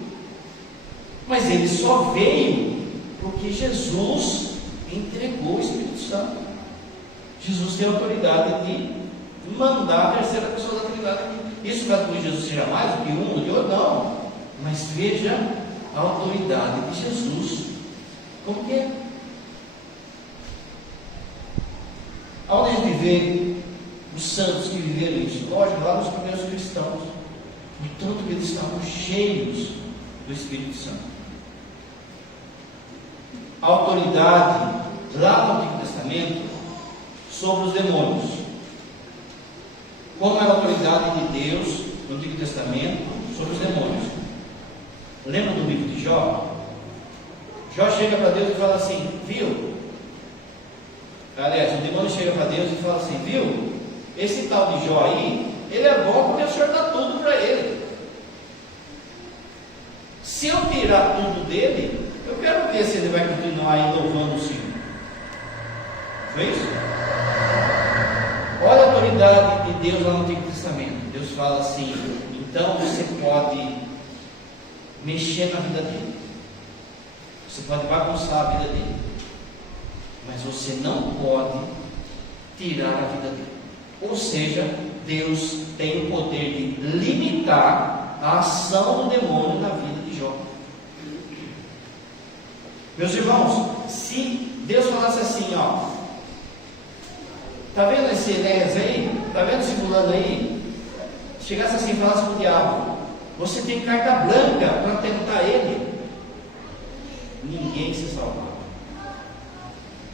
mas ele só veio porque Jesus entregou o Espírito Santo. Jesus tem a autoridade de mandar a terceira pessoa da Trindade aqui. Isso vai que Jesus seja mais do que um, do que outro? Não. Mas veja a autoridade de Jesus. Como que é? Aonde a gente vê os santos que viveram isso? Lógico, lá nos primeiros cristãos. O tanto que eles estavam cheios do Espírito Santo. A autoridade lá no Antigo Testamento sobre os demônios. Como era a autoridade de Deus no Antigo Testamento sobre os demônios? Lembra do livro de Jó? Jó chega para Deus e fala assim: viu? Aliás, o demônio chega para Deus e fala assim: viu? Esse tal de Jó aí, ele é bom porque o Senhor dá tudo para ele. Se eu tirar tudo dele, eu quero ver se ele vai continuar aí louvando o Senhor. Foi isso? Olha a autoridade de Deus lá no Antigo Testamento. Deus fala assim: então você pode mexer na vida dele, você pode bagunçar a vida dele, mas você não pode tirar a vida dele. Ou seja, Deus tem o poder de limitar a ação do demônio na vida de Jó. Meus irmãos, se Deus falasse assim, ó, tá vendo esse Enéas aí? Tá vendo esse fulano aí? Chegasse assim e falasse para o diabo: você tem carta branca para tentar ele. Ninguém se salvava.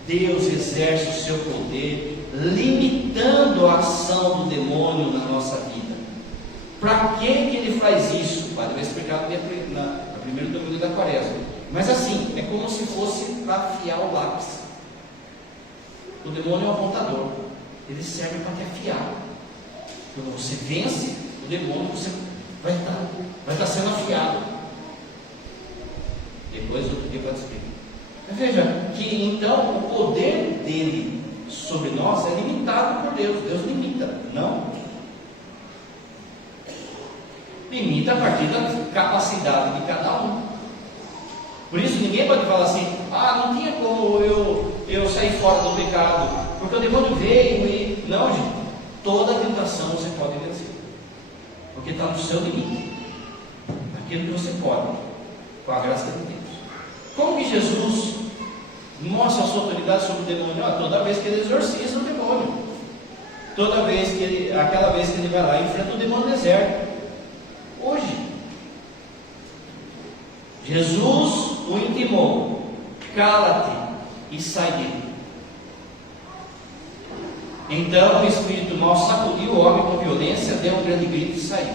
Deus exerce o seu poder limitando a ação do demônio na nossa vida. Para que ele faz isso? O padre vai explicar no primeiro domingo da quaresma. Mas assim, é como se fosse para afiar o lápis. O demônio é um apontador. Ele serve para te afiar. Quando você vence o demônio, você vai estar sendo afiado. Depois outro dia para explicar. Veja que então o poder dele sobre nós é limitado por Deus. Deus limita, não? Limita a partir da capacidade de cada um. Por isso ninguém pode falar assim: ah, não tinha como eu sair fora do pecado, porque o demônio veio e... Não, gente. Toda tentação você pode vencer, porque está no seu limite, aquilo que você pode, com a graça de Deus. Como que Jesus mostra a sua autoridade sobre o demônio? Toda vez que ele exorciza o demônio, toda vez que ele, aquela vez que ele vai lá e enfrenta o demônio no deserto. Hoje, Jesus o intimou: cala-te e sai dele. Então o espírito mau sacudiu o homem com violência, deu um grande grito e saiu.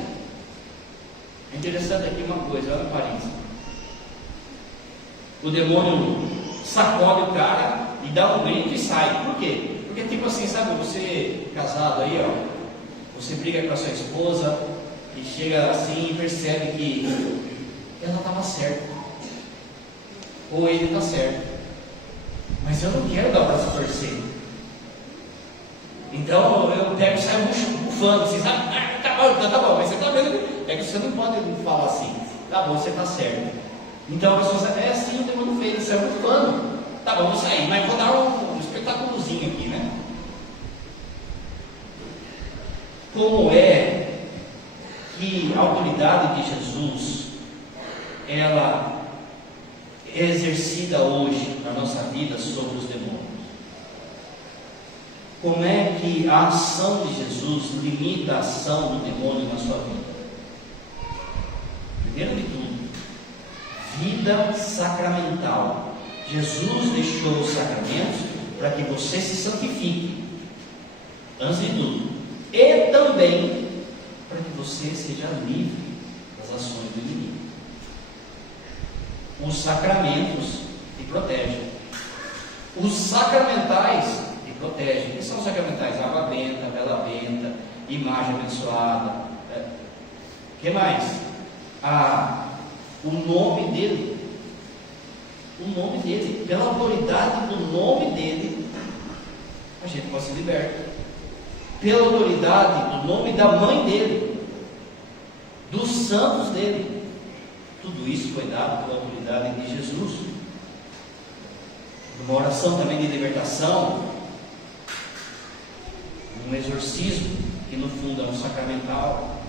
É interessante aqui uma coisa, olha o parênteses. O demônio sacode o cara e dá um grito e sai. Por quê? Porque tipo assim, sabe, você casado aí, ó, Você briga com a sua esposa e chega assim e percebe que ela estava certa, ou ele está certo, mas eu não quero dar o braço a torcer. Então eu pego e saio bufando, assim, sabe? Tá bom, mas você está vendo? É que você não pode falar assim, tá bom, você está certo. Então a pessoa sabe, é assim, o demônio fez, ele saiu bufando. Tá bom, vou sair, mas vou dar um espetáculozinho aqui, né? Como é que a autoridade de Jesus, ela é exercida hoje na nossa vida sobre os demônios? Como é que a ação de Jesus limita a ação do demônio na sua vida? Primeiro de tudo, vida sacramental. Jesus deixou os sacramentos para que você se santifique, antes de tudo, e também para que você seja livre das ações do inimigo. Os sacramentos te protegem, os sacramentais te protegem. O que são os sacramentais? Água benta, vela benta, imagem abençoada. O que mais? O nome dele. O nome dele, pela autoridade do nome dele, a gente pode ser liberto. Pela autoridade do nome da mãe dele, dos santos dele, tudo isso foi dado pela autoridade de Jesus. Uma oração também de libertação, um exorcismo, que no fundo é um sacramental,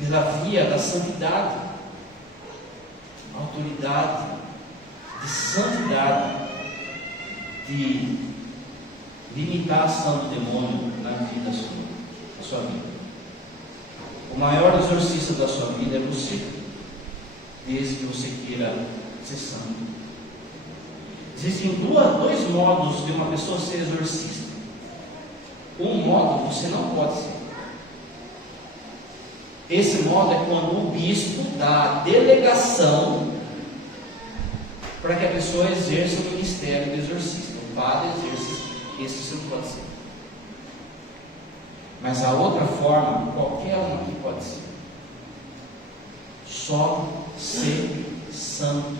pela via da santidade, autoridade de santidade, de limitar a ação do demônio na vida da sua vida. O maior exorcista da sua vida é você, desde que você queira ser santo. Existem dois modos de uma pessoa ser exorcista. Um modo você não pode ser. Esse modo é quando o bispo dá a delegação para que a pessoa exerça o ministério do exorcista. O padre exerce, esse você não pode ser. Mas a outra forma, qualquer uma que pode ser. Só ser santo.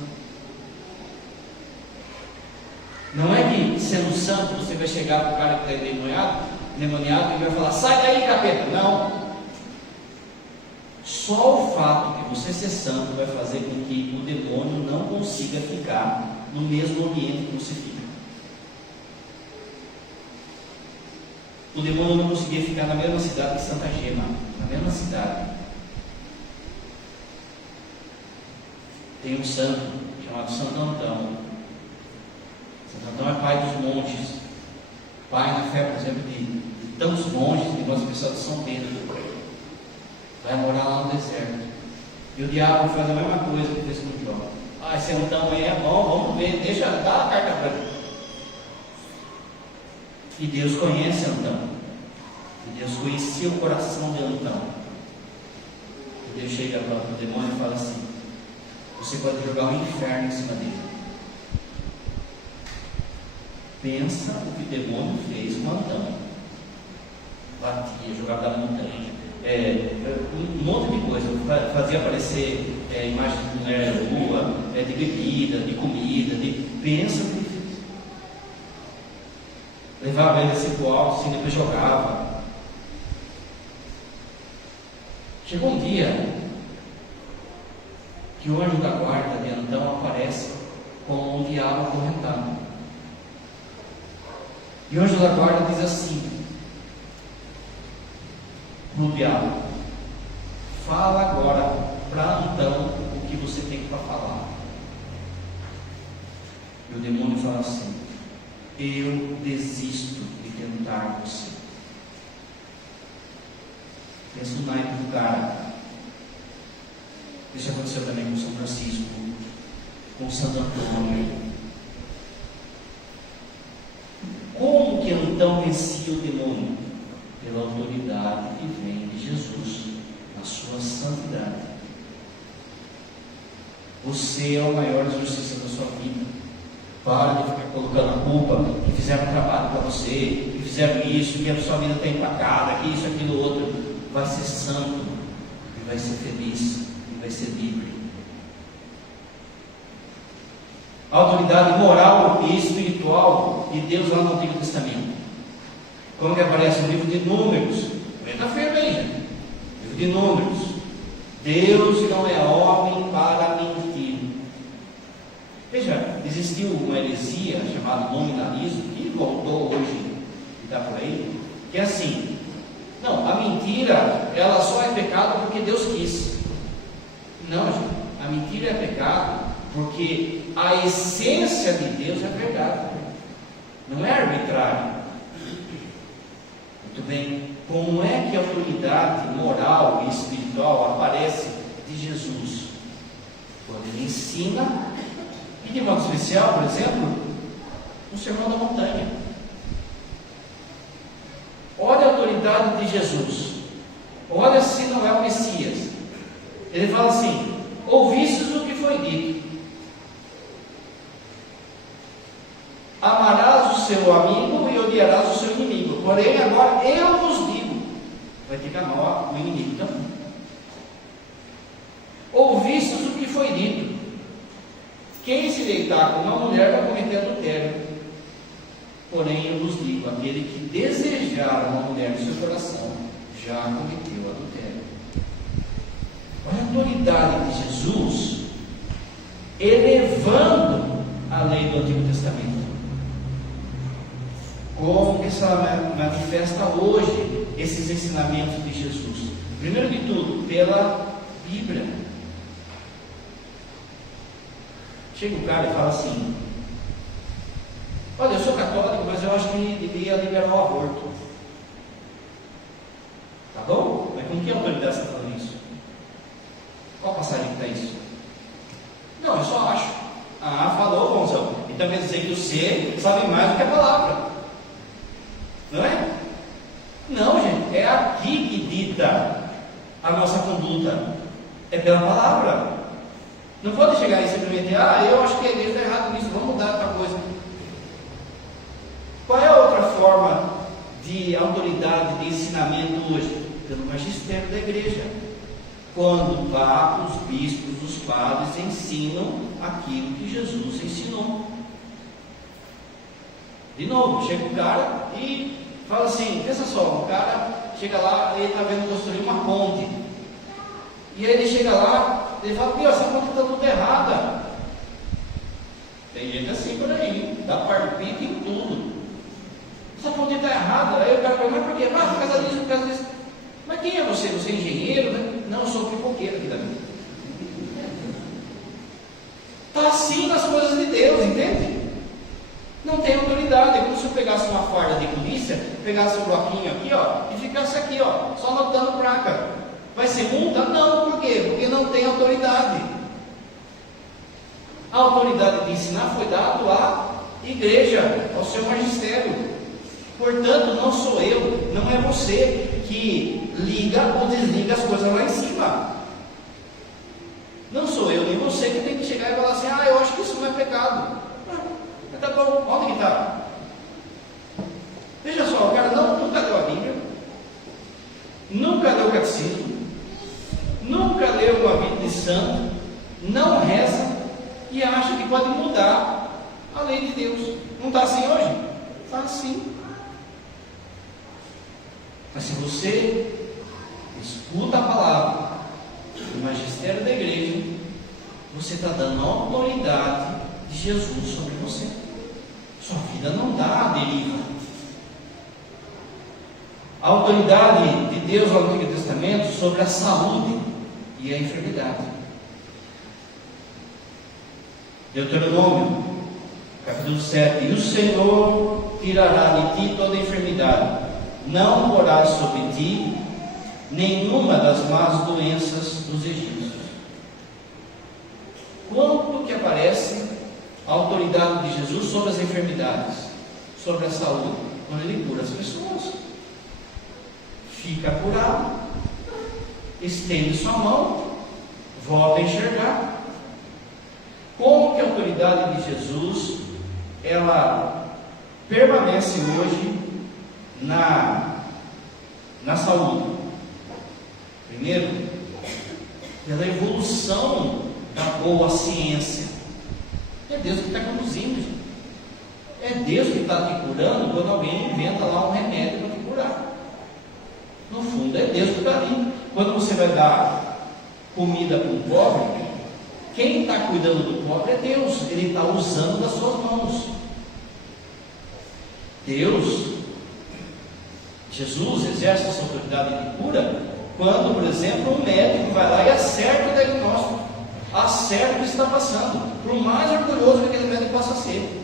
Não é que sendo santo você vai chegar para o cara que está endemoniado e vai falar, sai daí, capeta. Não. Só o fato de você ser santo vai fazer com que o demônio não consiga ficar no mesmo ambiente que você fica. O demônio não conseguia ficar na mesma cidade que Santa Gema, na mesma cidade. Tem um santo chamado Santo Antão. Santo Antão é pai dos monges, pai na fé, por exemplo, de tantos monges, de nós pessoas de São Pedro. Vai morar lá no deserto. E o diabo faz a mesma coisa que fez com o Jó. Esse Antão aí é bom, vamos ver, deixa dar a carta para ele. E Deus conhece Antão. E Deus conhecia o coração de Antão. E Deus chega para o demônio e fala assim: você pode jogar um inferno em cima dele. Pensa o que o demônio fez com Antão. Batia, jogava da montanha. Um monte de coisa, fazia aparecer imagens de mulher na rua, de bebida, de comida, pensa o que ele fez. Levava ele assim para o alto, assim, depois jogava. Chegou um dia que o anjo da guarda de Antão aparece com um diabo acorrentado. E o anjo da guarda diz assim no diabo: fala agora para Antão o que você tem para falar. E o demônio fala assim: eu desisto de tentar você. Pensa no naipe do cara. Isso aconteceu também com São Francisco, com Santo Antônio. Como que Antão vencia o demônio? Pela autoridade que vem de Jesus, na sua santidade. Você é o maior exorcista da sua vida. Para de ficar colocando a culpa que fizeram trabalho para você, que fizeram isso, que a sua vida está empacada, que isso, aquilo, outro, vai ser santo, e vai ser feliz, e vai ser livre. A autoridade moral e espiritual de Deus lá no Antigo Testamento. Como que aparece no livro de Números? Está firme aí, gente. Livro de Números. Deus não é homem para mentir. Veja, existiu uma heresia chamada nominalismo, que voltou hoje e está por aí, que é assim: não, a mentira, ela só é pecado porque Deus quis. Não, gente, a mentira é pecado porque a essência de Deus é verdade, não é arbitrário. Muito bem, como é que a autoridade moral e espiritual aparece de Jesus? Quando ele ensina, e de modo especial, por exemplo, no Sermão da Montanha. Olha a autoridade de Jesus, olha se não é o Messias. Ele fala assim: ouvistes o que foi dito, amarás o seu amigo e odiarás o seu inimigo. Porém, agora eu vos digo, vai ficar mal o inimigo também. Ouvistes o que foi dito: quem se deitar com uma mulher vai cometer adultério. Porém, eu vos digo, aquele que desejar uma mulher no seu coração já cometeu adultério. Olha a autoridade de Jesus elevando a lei do Antigo Testamento. Como que se manifesta hoje esses ensinamentos de Jesus? Primeiro de tudo, pela Bíblia. Chega um cara e fala assim: olha, eu sou católico, mas eu acho que devia liberar o aborto. Tá bom? Mas com que autoridade você está falando isso? Qual passarinho que está isso? Não, eu só acho. Ah, falou, Gonçalo. Então quer dizer que você sabe mais do que a palavra. Não é? Não, gente, é aqui que dita a nossa conduta. É pela palavra. Não pode chegar e simplesmente: eu acho que a igreja está errada nisso, vamos mudar outra coisa. Qual é a outra forma de autoridade, de ensinamento hoje? Pelo magistério da igreja. Quando os papos, os bispos, os padres ensinam aquilo que Jesus ensinou. De novo, chega um cara e fala assim: pensa só, o cara chega lá e ele está vendo construir uma ponte. E aí ele chega lá, ele fala: essa ponte está tudo errada. Tem gente assim por aí, dá palpite em tudo. Essa ponte está errada. Aí o cara pergunta: mas por quê? Por causa disso, por causa disso. Mas quem é você? Você é engenheiro? Né? Não, eu sou pipoqueiro aqui da vida. Está assim nas coisas de Deus, entende? Não tem autoridade. É como se eu pegasse uma farda de polícia, pegasse um bloquinho aqui, e ficasse aqui, só anotando placa. Vai ser multa? Não, por quê? Porque não tem autoridade. A autoridade de ensinar foi dada à igreja, ao seu magistério. Portanto, não sou eu, não é você que liga ou desliga as coisas lá em cima. Não sou eu nem você que tem que chegar e falar assim: eu acho que isso não é pecado. Tá bom, onde que está? Veja só, o cara nunca leu a Bíblia, nunca leu o catecismo, nunca leu uma vida de santo, não reza e acha que pode mudar a lei de Deus. Não está assim hoje? Está assim. Mas se você escuta a palavra do magistério da igreja, você está dando autoridade de Jesus sobre você. Sua vida não dá a deriva. A autoridade de Deus no Antigo Testamento sobre a saúde e a enfermidade. Deuteronômio, capítulo 7: e o Senhor tirará de ti toda a enfermidade, não porás sobre ti nenhuma das más doenças dos egípcios. Quanto que aparece a autoridade de Jesus sobre as enfermidades, sobre a saúde? Quando ele cura as pessoas, fica curado, estende sua mão, volta a enxergar. Como que a autoridade de Jesus ela permanece hoje na saúde? Primeiro, pela evolução da boa ciência. É Deus que está conduzindo, gente. É Deus que está te curando quando alguém inventa lá um remédio para te curar. No fundo, é Deus que está ali. Quando você vai dar comida para um pobre, quem está cuidando do pobre é Deus. Ele está usando das suas mãos. Deus, Jesus, exerce essa autoridade de cura quando, por exemplo, um médico vai lá e acerta o diagnóstico, acerta o que está passando, por mais orgulhoso que aquele médico possa ser.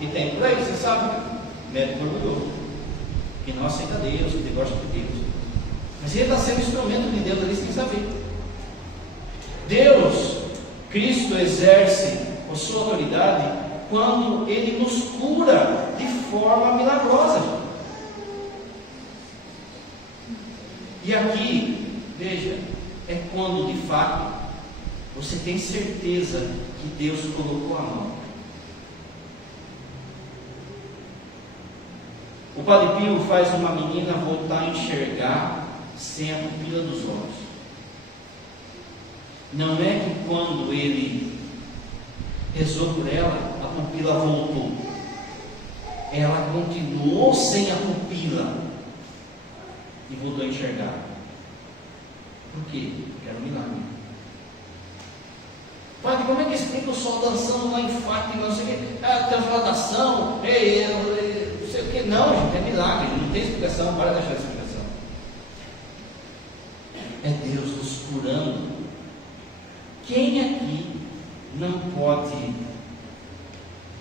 E tem por aí, você sabe, médico orgulhoso, que não aceita Deus, que gosta de Deus, mas ele está sendo instrumento de Deus ali sem saber. Deus, Cristo, exerce a sua autoridade quando Ele nos cura de forma milagrosa. E aqui, veja, é quando de fato você tem certeza que Deus colocou a mão. O Padre Pio faz uma menina voltar a enxergar sem a pupila dos olhos. Não é que quando ele rezou por ela, a pupila voltou. Ela continuou sem a pupila e voltou a enxergar. Por quê? Porque era um milagre. Padre, como é que explica o sol dançando lá em Fátima, não sei o que, a transladação, não sei o que? Não, gente, é milagre, não tem explicação, para deixar a explicação. É Deus nos curando. Quem aqui não pode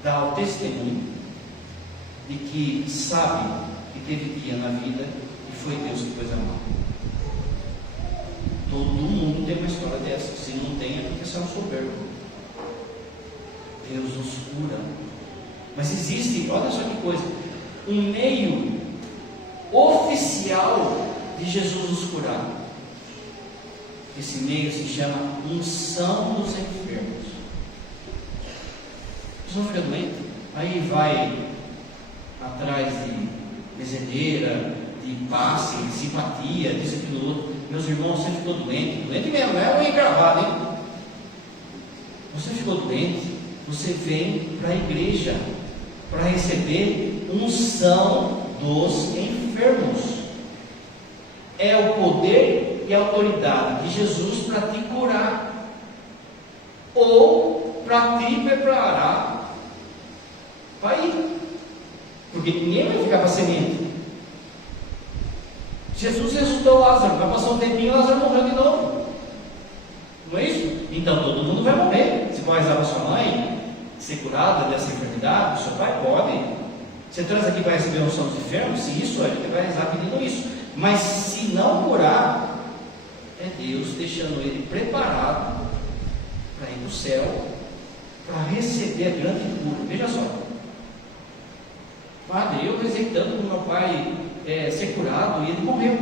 dar o testemunho de que sabe que teve dia na vida e foi Deus que pôs a mão? Todo mundo tem uma história dessa. Se não tem, é porque você é um soberbo. Deus nos cura. Mas existe, olha só que coisa, um meio oficial de Jesus nos curar. Esse meio se chama unção dos enfermos. A pessoa fica doente, aí vai atrás de bezedeira, de passe, de simpatia, disso, aquilo, outro. Meus irmãos, você ficou doente mesmo, não é unha encravada, hein? Você ficou doente, você vem para a igreja para receber unção dos enfermos. É o poder e a autoridade de Jesus para te curar, ou para te preparar para ir, porque ninguém vai ficar para semente. Jesus ressuscitou Lázaro, vai passar um tempinho, Lázaro morreu de novo, não é isso? Então todo mundo vai morrer. Você pode rezar para sua mãe ser curada dessa enfermidade, o seu pai pode. Você traz aqui para receber a unção dos enfermos, se isso, a gente vai rezar pedindo isso. Mas se não curar, é Deus deixando ele preparado para ir para o céu, para receber a grande cura. Veja só, Padre, eu rezei tanto para o meu pai ser curado e ele morreu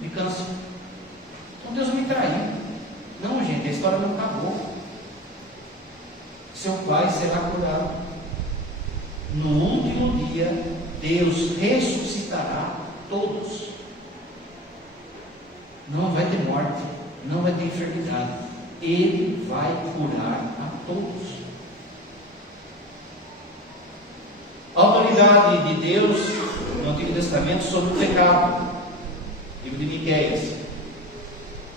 de câncer. Então Deus me traiu. Não, gente, a história não acabou. Seu pai será curado. No último dia, Deus ressuscitará todos. Não vai ter morte, não vai ter enfermidade. Ele vai curar a todos. A autoridade de Deus no Antigo Testamento sobre o pecado. Livro de Miqueias.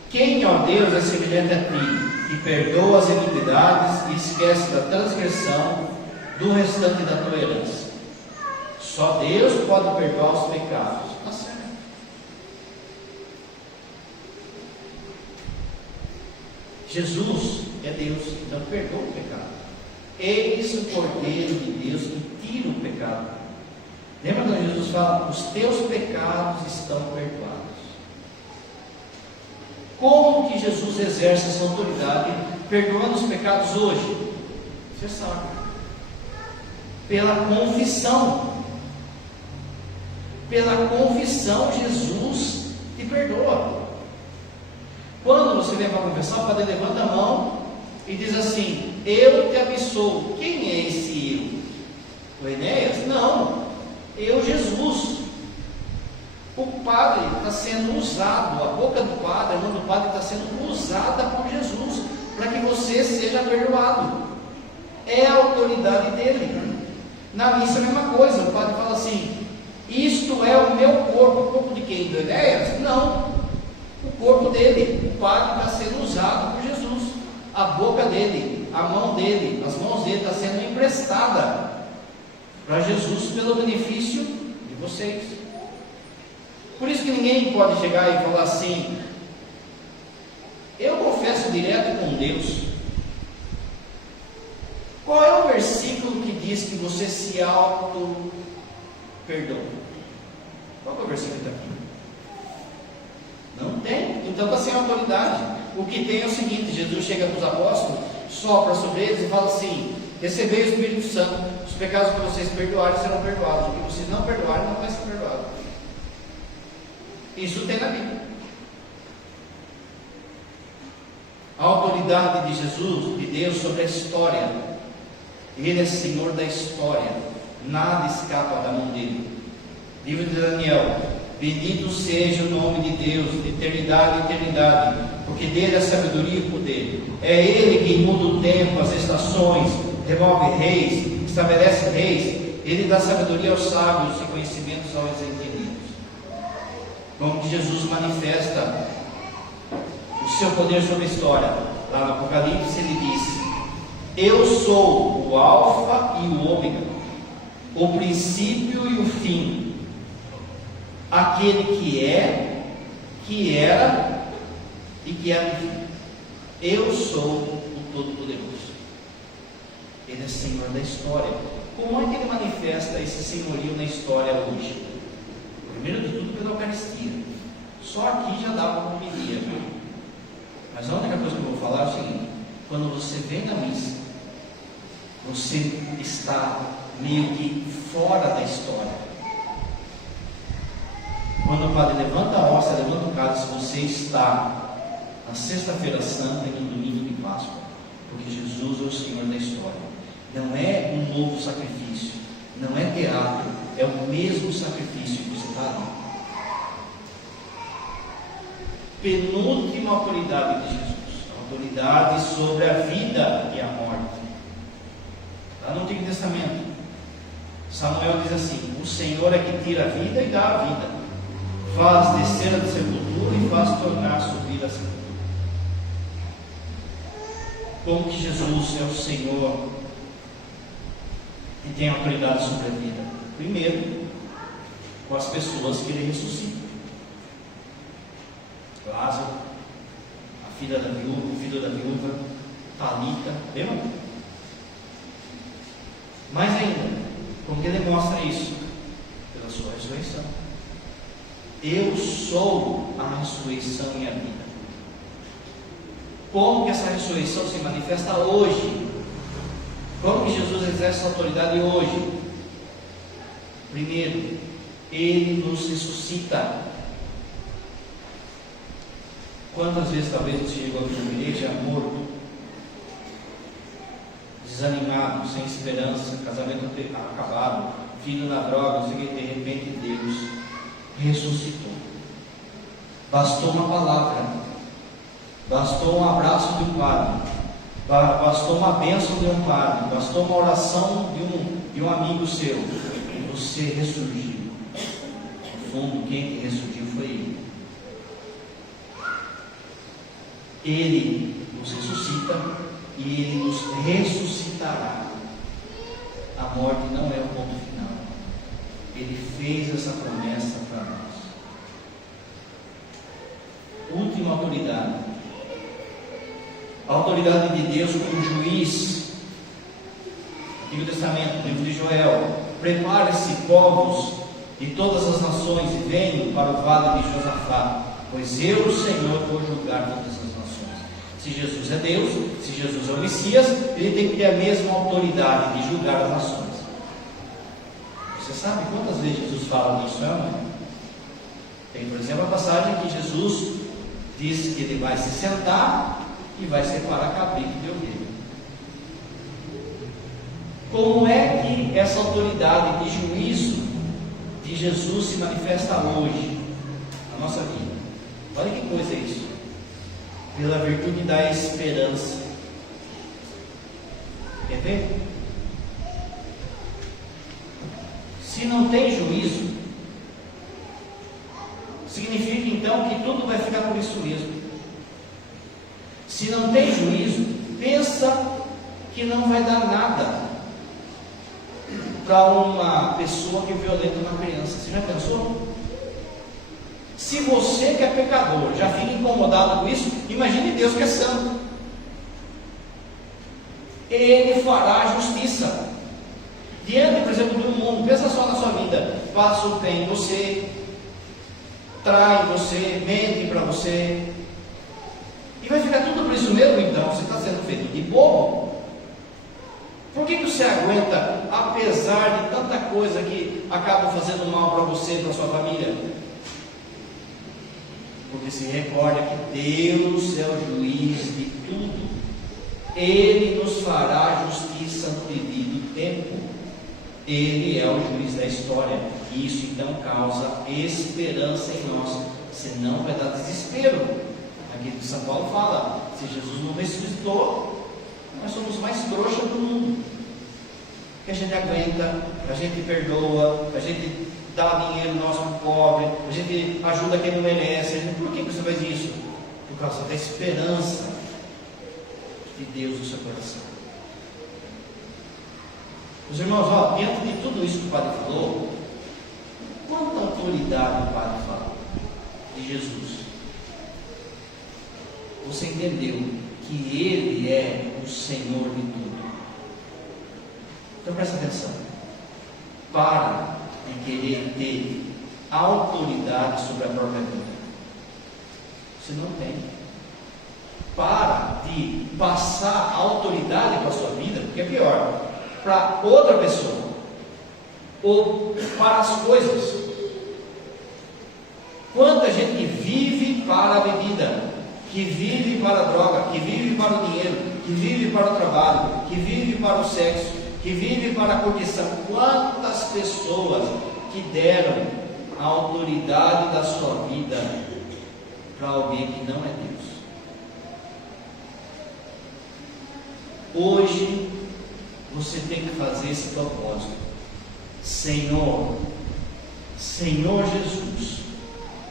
Quem, ó Deus, é semelhante a ti, que perdoa as iniquidades e esquece da transgressão do restante da tua herança? Só Deus pode perdoar os pecados. Está certo. Jesus é Deus, então perdoa o pecado. Eis o Cordeiro de Deus que tira o pecado. Lembra quando Jesus fala: os teus pecados estão perdoados? Como que Jesus exerce essa autoridade perdoando os pecados hoje? Você sabe. Pela confissão. Pela confissão, Jesus te perdoa. Quando você vem para confessar, o padre levanta a mão e diz assim: eu te absolvo. Quem é esse eu? O Enéas? Não, eu, Jesus. padre está sendo usado, a boca do padre, a mão do padre está sendo usada por Jesus para que você seja perdoado. É a autoridade dele. Na missa é a mesma coisa, o padre fala assim: isto é o meu corpo. O corpo de quem? Do Enéas? Não, o corpo dele. O padre está sendo usado por Jesus, a boca dele, a mão dele, as mãos dele está sendo emprestada para Jesus pelo benefício de vocês. Por isso que ninguém pode chegar e falar assim: eu confesso direto com Deus. Qual é o versículo que diz que você se auto-perdoa? Qual é o versículo que está aqui? Não tem, então está sem autoridade. O que tem é o seguinte: Jesus chega para os apóstolos, sopra sobre eles e fala assim: recebei o Espírito Santo, os pecados que vocês perdoarem serão perdoados, o que vocês não perdoarem não vai ser perdoado. Isso tem na Bíblia. A autoridade de Jesus, de Deus sobre a história. Ele é Senhor da história, nada escapa da mão dele. Livro de Daniel: bendito seja o nome de Deus, de eternidade a eternidade, porque dele é a sabedoria e o poder. É ele quem muda o tempo, as estações, remove reis, estabelece reis. Ele dá sabedoria aos sábios e conhecimentos aos entendidos. Como que Jesus manifesta o seu poder sobre a história? Lá no Apocalipse ele diz: eu sou o Alfa e o Ômega, o princípio e o fim, aquele que é, que era e que há de vir. Eu sou o Todo-Poderoso. Ele é Senhor da história. Como é que ele manifesta esse senhorio na história hoje? Primeiro de tudo pela Eucaristia. Só aqui já dá uma homilia. Mas a única coisa que eu vou falar é o seguinte: quando você vem na missa, você está meio que fora da história. Quando o padre levanta a hóstia, levanta o cálice, você está na sexta-feira santa e no domingo de Páscoa, porque Jesus é o Senhor da história. Não é um novo sacrifício, não é teatro, é o mesmo sacrifício que você está ali. Penúltima autoridade de Jesus, a autoridade sobre a vida e a morte. Lá no Antigo Testamento, Samuel diz assim: o Senhor é que tira a vida e dá a vida, faz descer a sepultura e faz tornar subir a sepultura. Como que Jesus é o Senhor e tem autoridade sobre a vida? Primeiro, com as pessoas que ele ressuscita. Lázaro, a filha da viúva, o filho da viúva, Talita, lembra? Mais ainda, como que ele mostra isso? Pela sua ressurreição. Eu sou a ressurreição e a vida. Como que essa ressurreição se manifesta hoje? Como que Jesus exerce essa autoridade hoje? Primeiro, ele nos ressuscita. Quantas vezes talvez você chegou aqui na igreja morto, desanimado, sem esperança, casamento acabado, filho na droga, não sei o que, de repente Deus ressuscitou. Bastou uma palavra, bastou um abraço de um padre, bastou uma bênção de um padre, bastou uma oração de um amigo seu, e você ressurgiu. No fundo, quem ressurgiu foi Ele. Ele nos ressuscita e Ele nos ressuscitará. A morte não é o ponto final. Ele fez essa promessa para nós. Última autoridade. A autoridade de Deus como juiz. Antigo Testamento, livro de Joel: prepare-se, povos de todas as nações, e venham para o vale de Josafá, pois eu, o Senhor, vou julgar todas as nações. Se Jesus é Deus, se Jesus é o Messias, ele tem que ter a mesma autoridade de julgar as nações. Você sabe quantas vezes Jesus fala nisso, não? Tem, por exemplo, a passagem que Jesus diz que ele vai se sentar e vai separar cabrito de ovelha. Como é que essa autoridade de juízo de Jesus se manifesta hoje? na nossa vida. Olha que coisa é isso. Pela virtude da esperança. Quer ver? Se não tem juízo, significa então que tudo vai ficar por isso mesmo. Se não tem juízo, pensa que não vai dar nada para uma pessoa que violenta uma criança. Você já pensou? Se você que é pecador já fica incomodado com isso, imagine Deus que é santo. Ele fará justiça. Diante, por exemplo, do mundo, pensa só na sua vida. Passa o bem em você, trai você, mente para você, e vai ficar tudo por isso mesmo. Então você está sendo feito de bobo. Por que você aguenta, apesar de tanta coisa que acaba fazendo mal para você e para sua família? Porque se recorda que Deus é o juiz de tudo. Ele nos fará justiça no devido tempo. Ele é o juiz da história. E isso então causa esperança em nós. Senão vai dar desespero. Aqui que São Paulo fala: se Jesus não ressuscitou, nós somos mais trouxas do mundo. Que a gente aguenta, a gente perdoa, a gente dá dinheiro nosso para o pobre, a gente ajuda quem não merece. Por que você faz isso? Por causa da esperança de Deus no seu coração. Os irmãos, dentro de tudo isso que o Padre falou, quanta autoridade o Padre fala de Jesus? Você entendeu que Ele é o Senhor de tudo. Então presta atenção. Para de querer ter autoridade sobre a própria vida. Você não tem. Para de passar a autoridade para a sua vida, porque é pior, para outra pessoa, ou para as coisas. Quanta gente vive para a bebida, que vive para a droga, que vive para o dinheiro, que vive para o trabalho, que vive para o sexo, que vive para a curtição. Quantas pessoas que deram a autoridade da sua vida para alguém que não é Deus? Hoje você tem que fazer esse propósito. Senhor Jesus,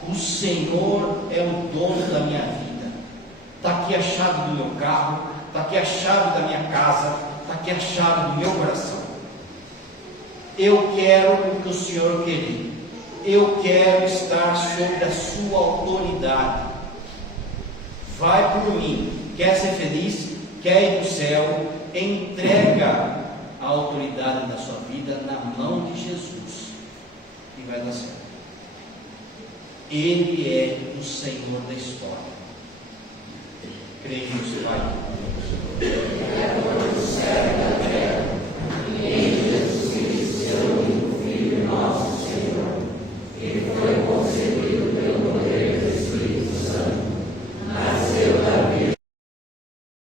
o Senhor é o dono da minha vida. Está aqui a chave do meu carro, está aqui a chave da minha casa, está aqui a chave do meu coração. Eu quero o que o Senhor querer. Eu quero estar sob a sua autoridade. Vai por mim. Quer ser feliz? Quer ir para o céu? Entrega a autoridade da sua vida na mão de Jesus e vai dar certo. Ele é o Senhor da história. Creio, Pai.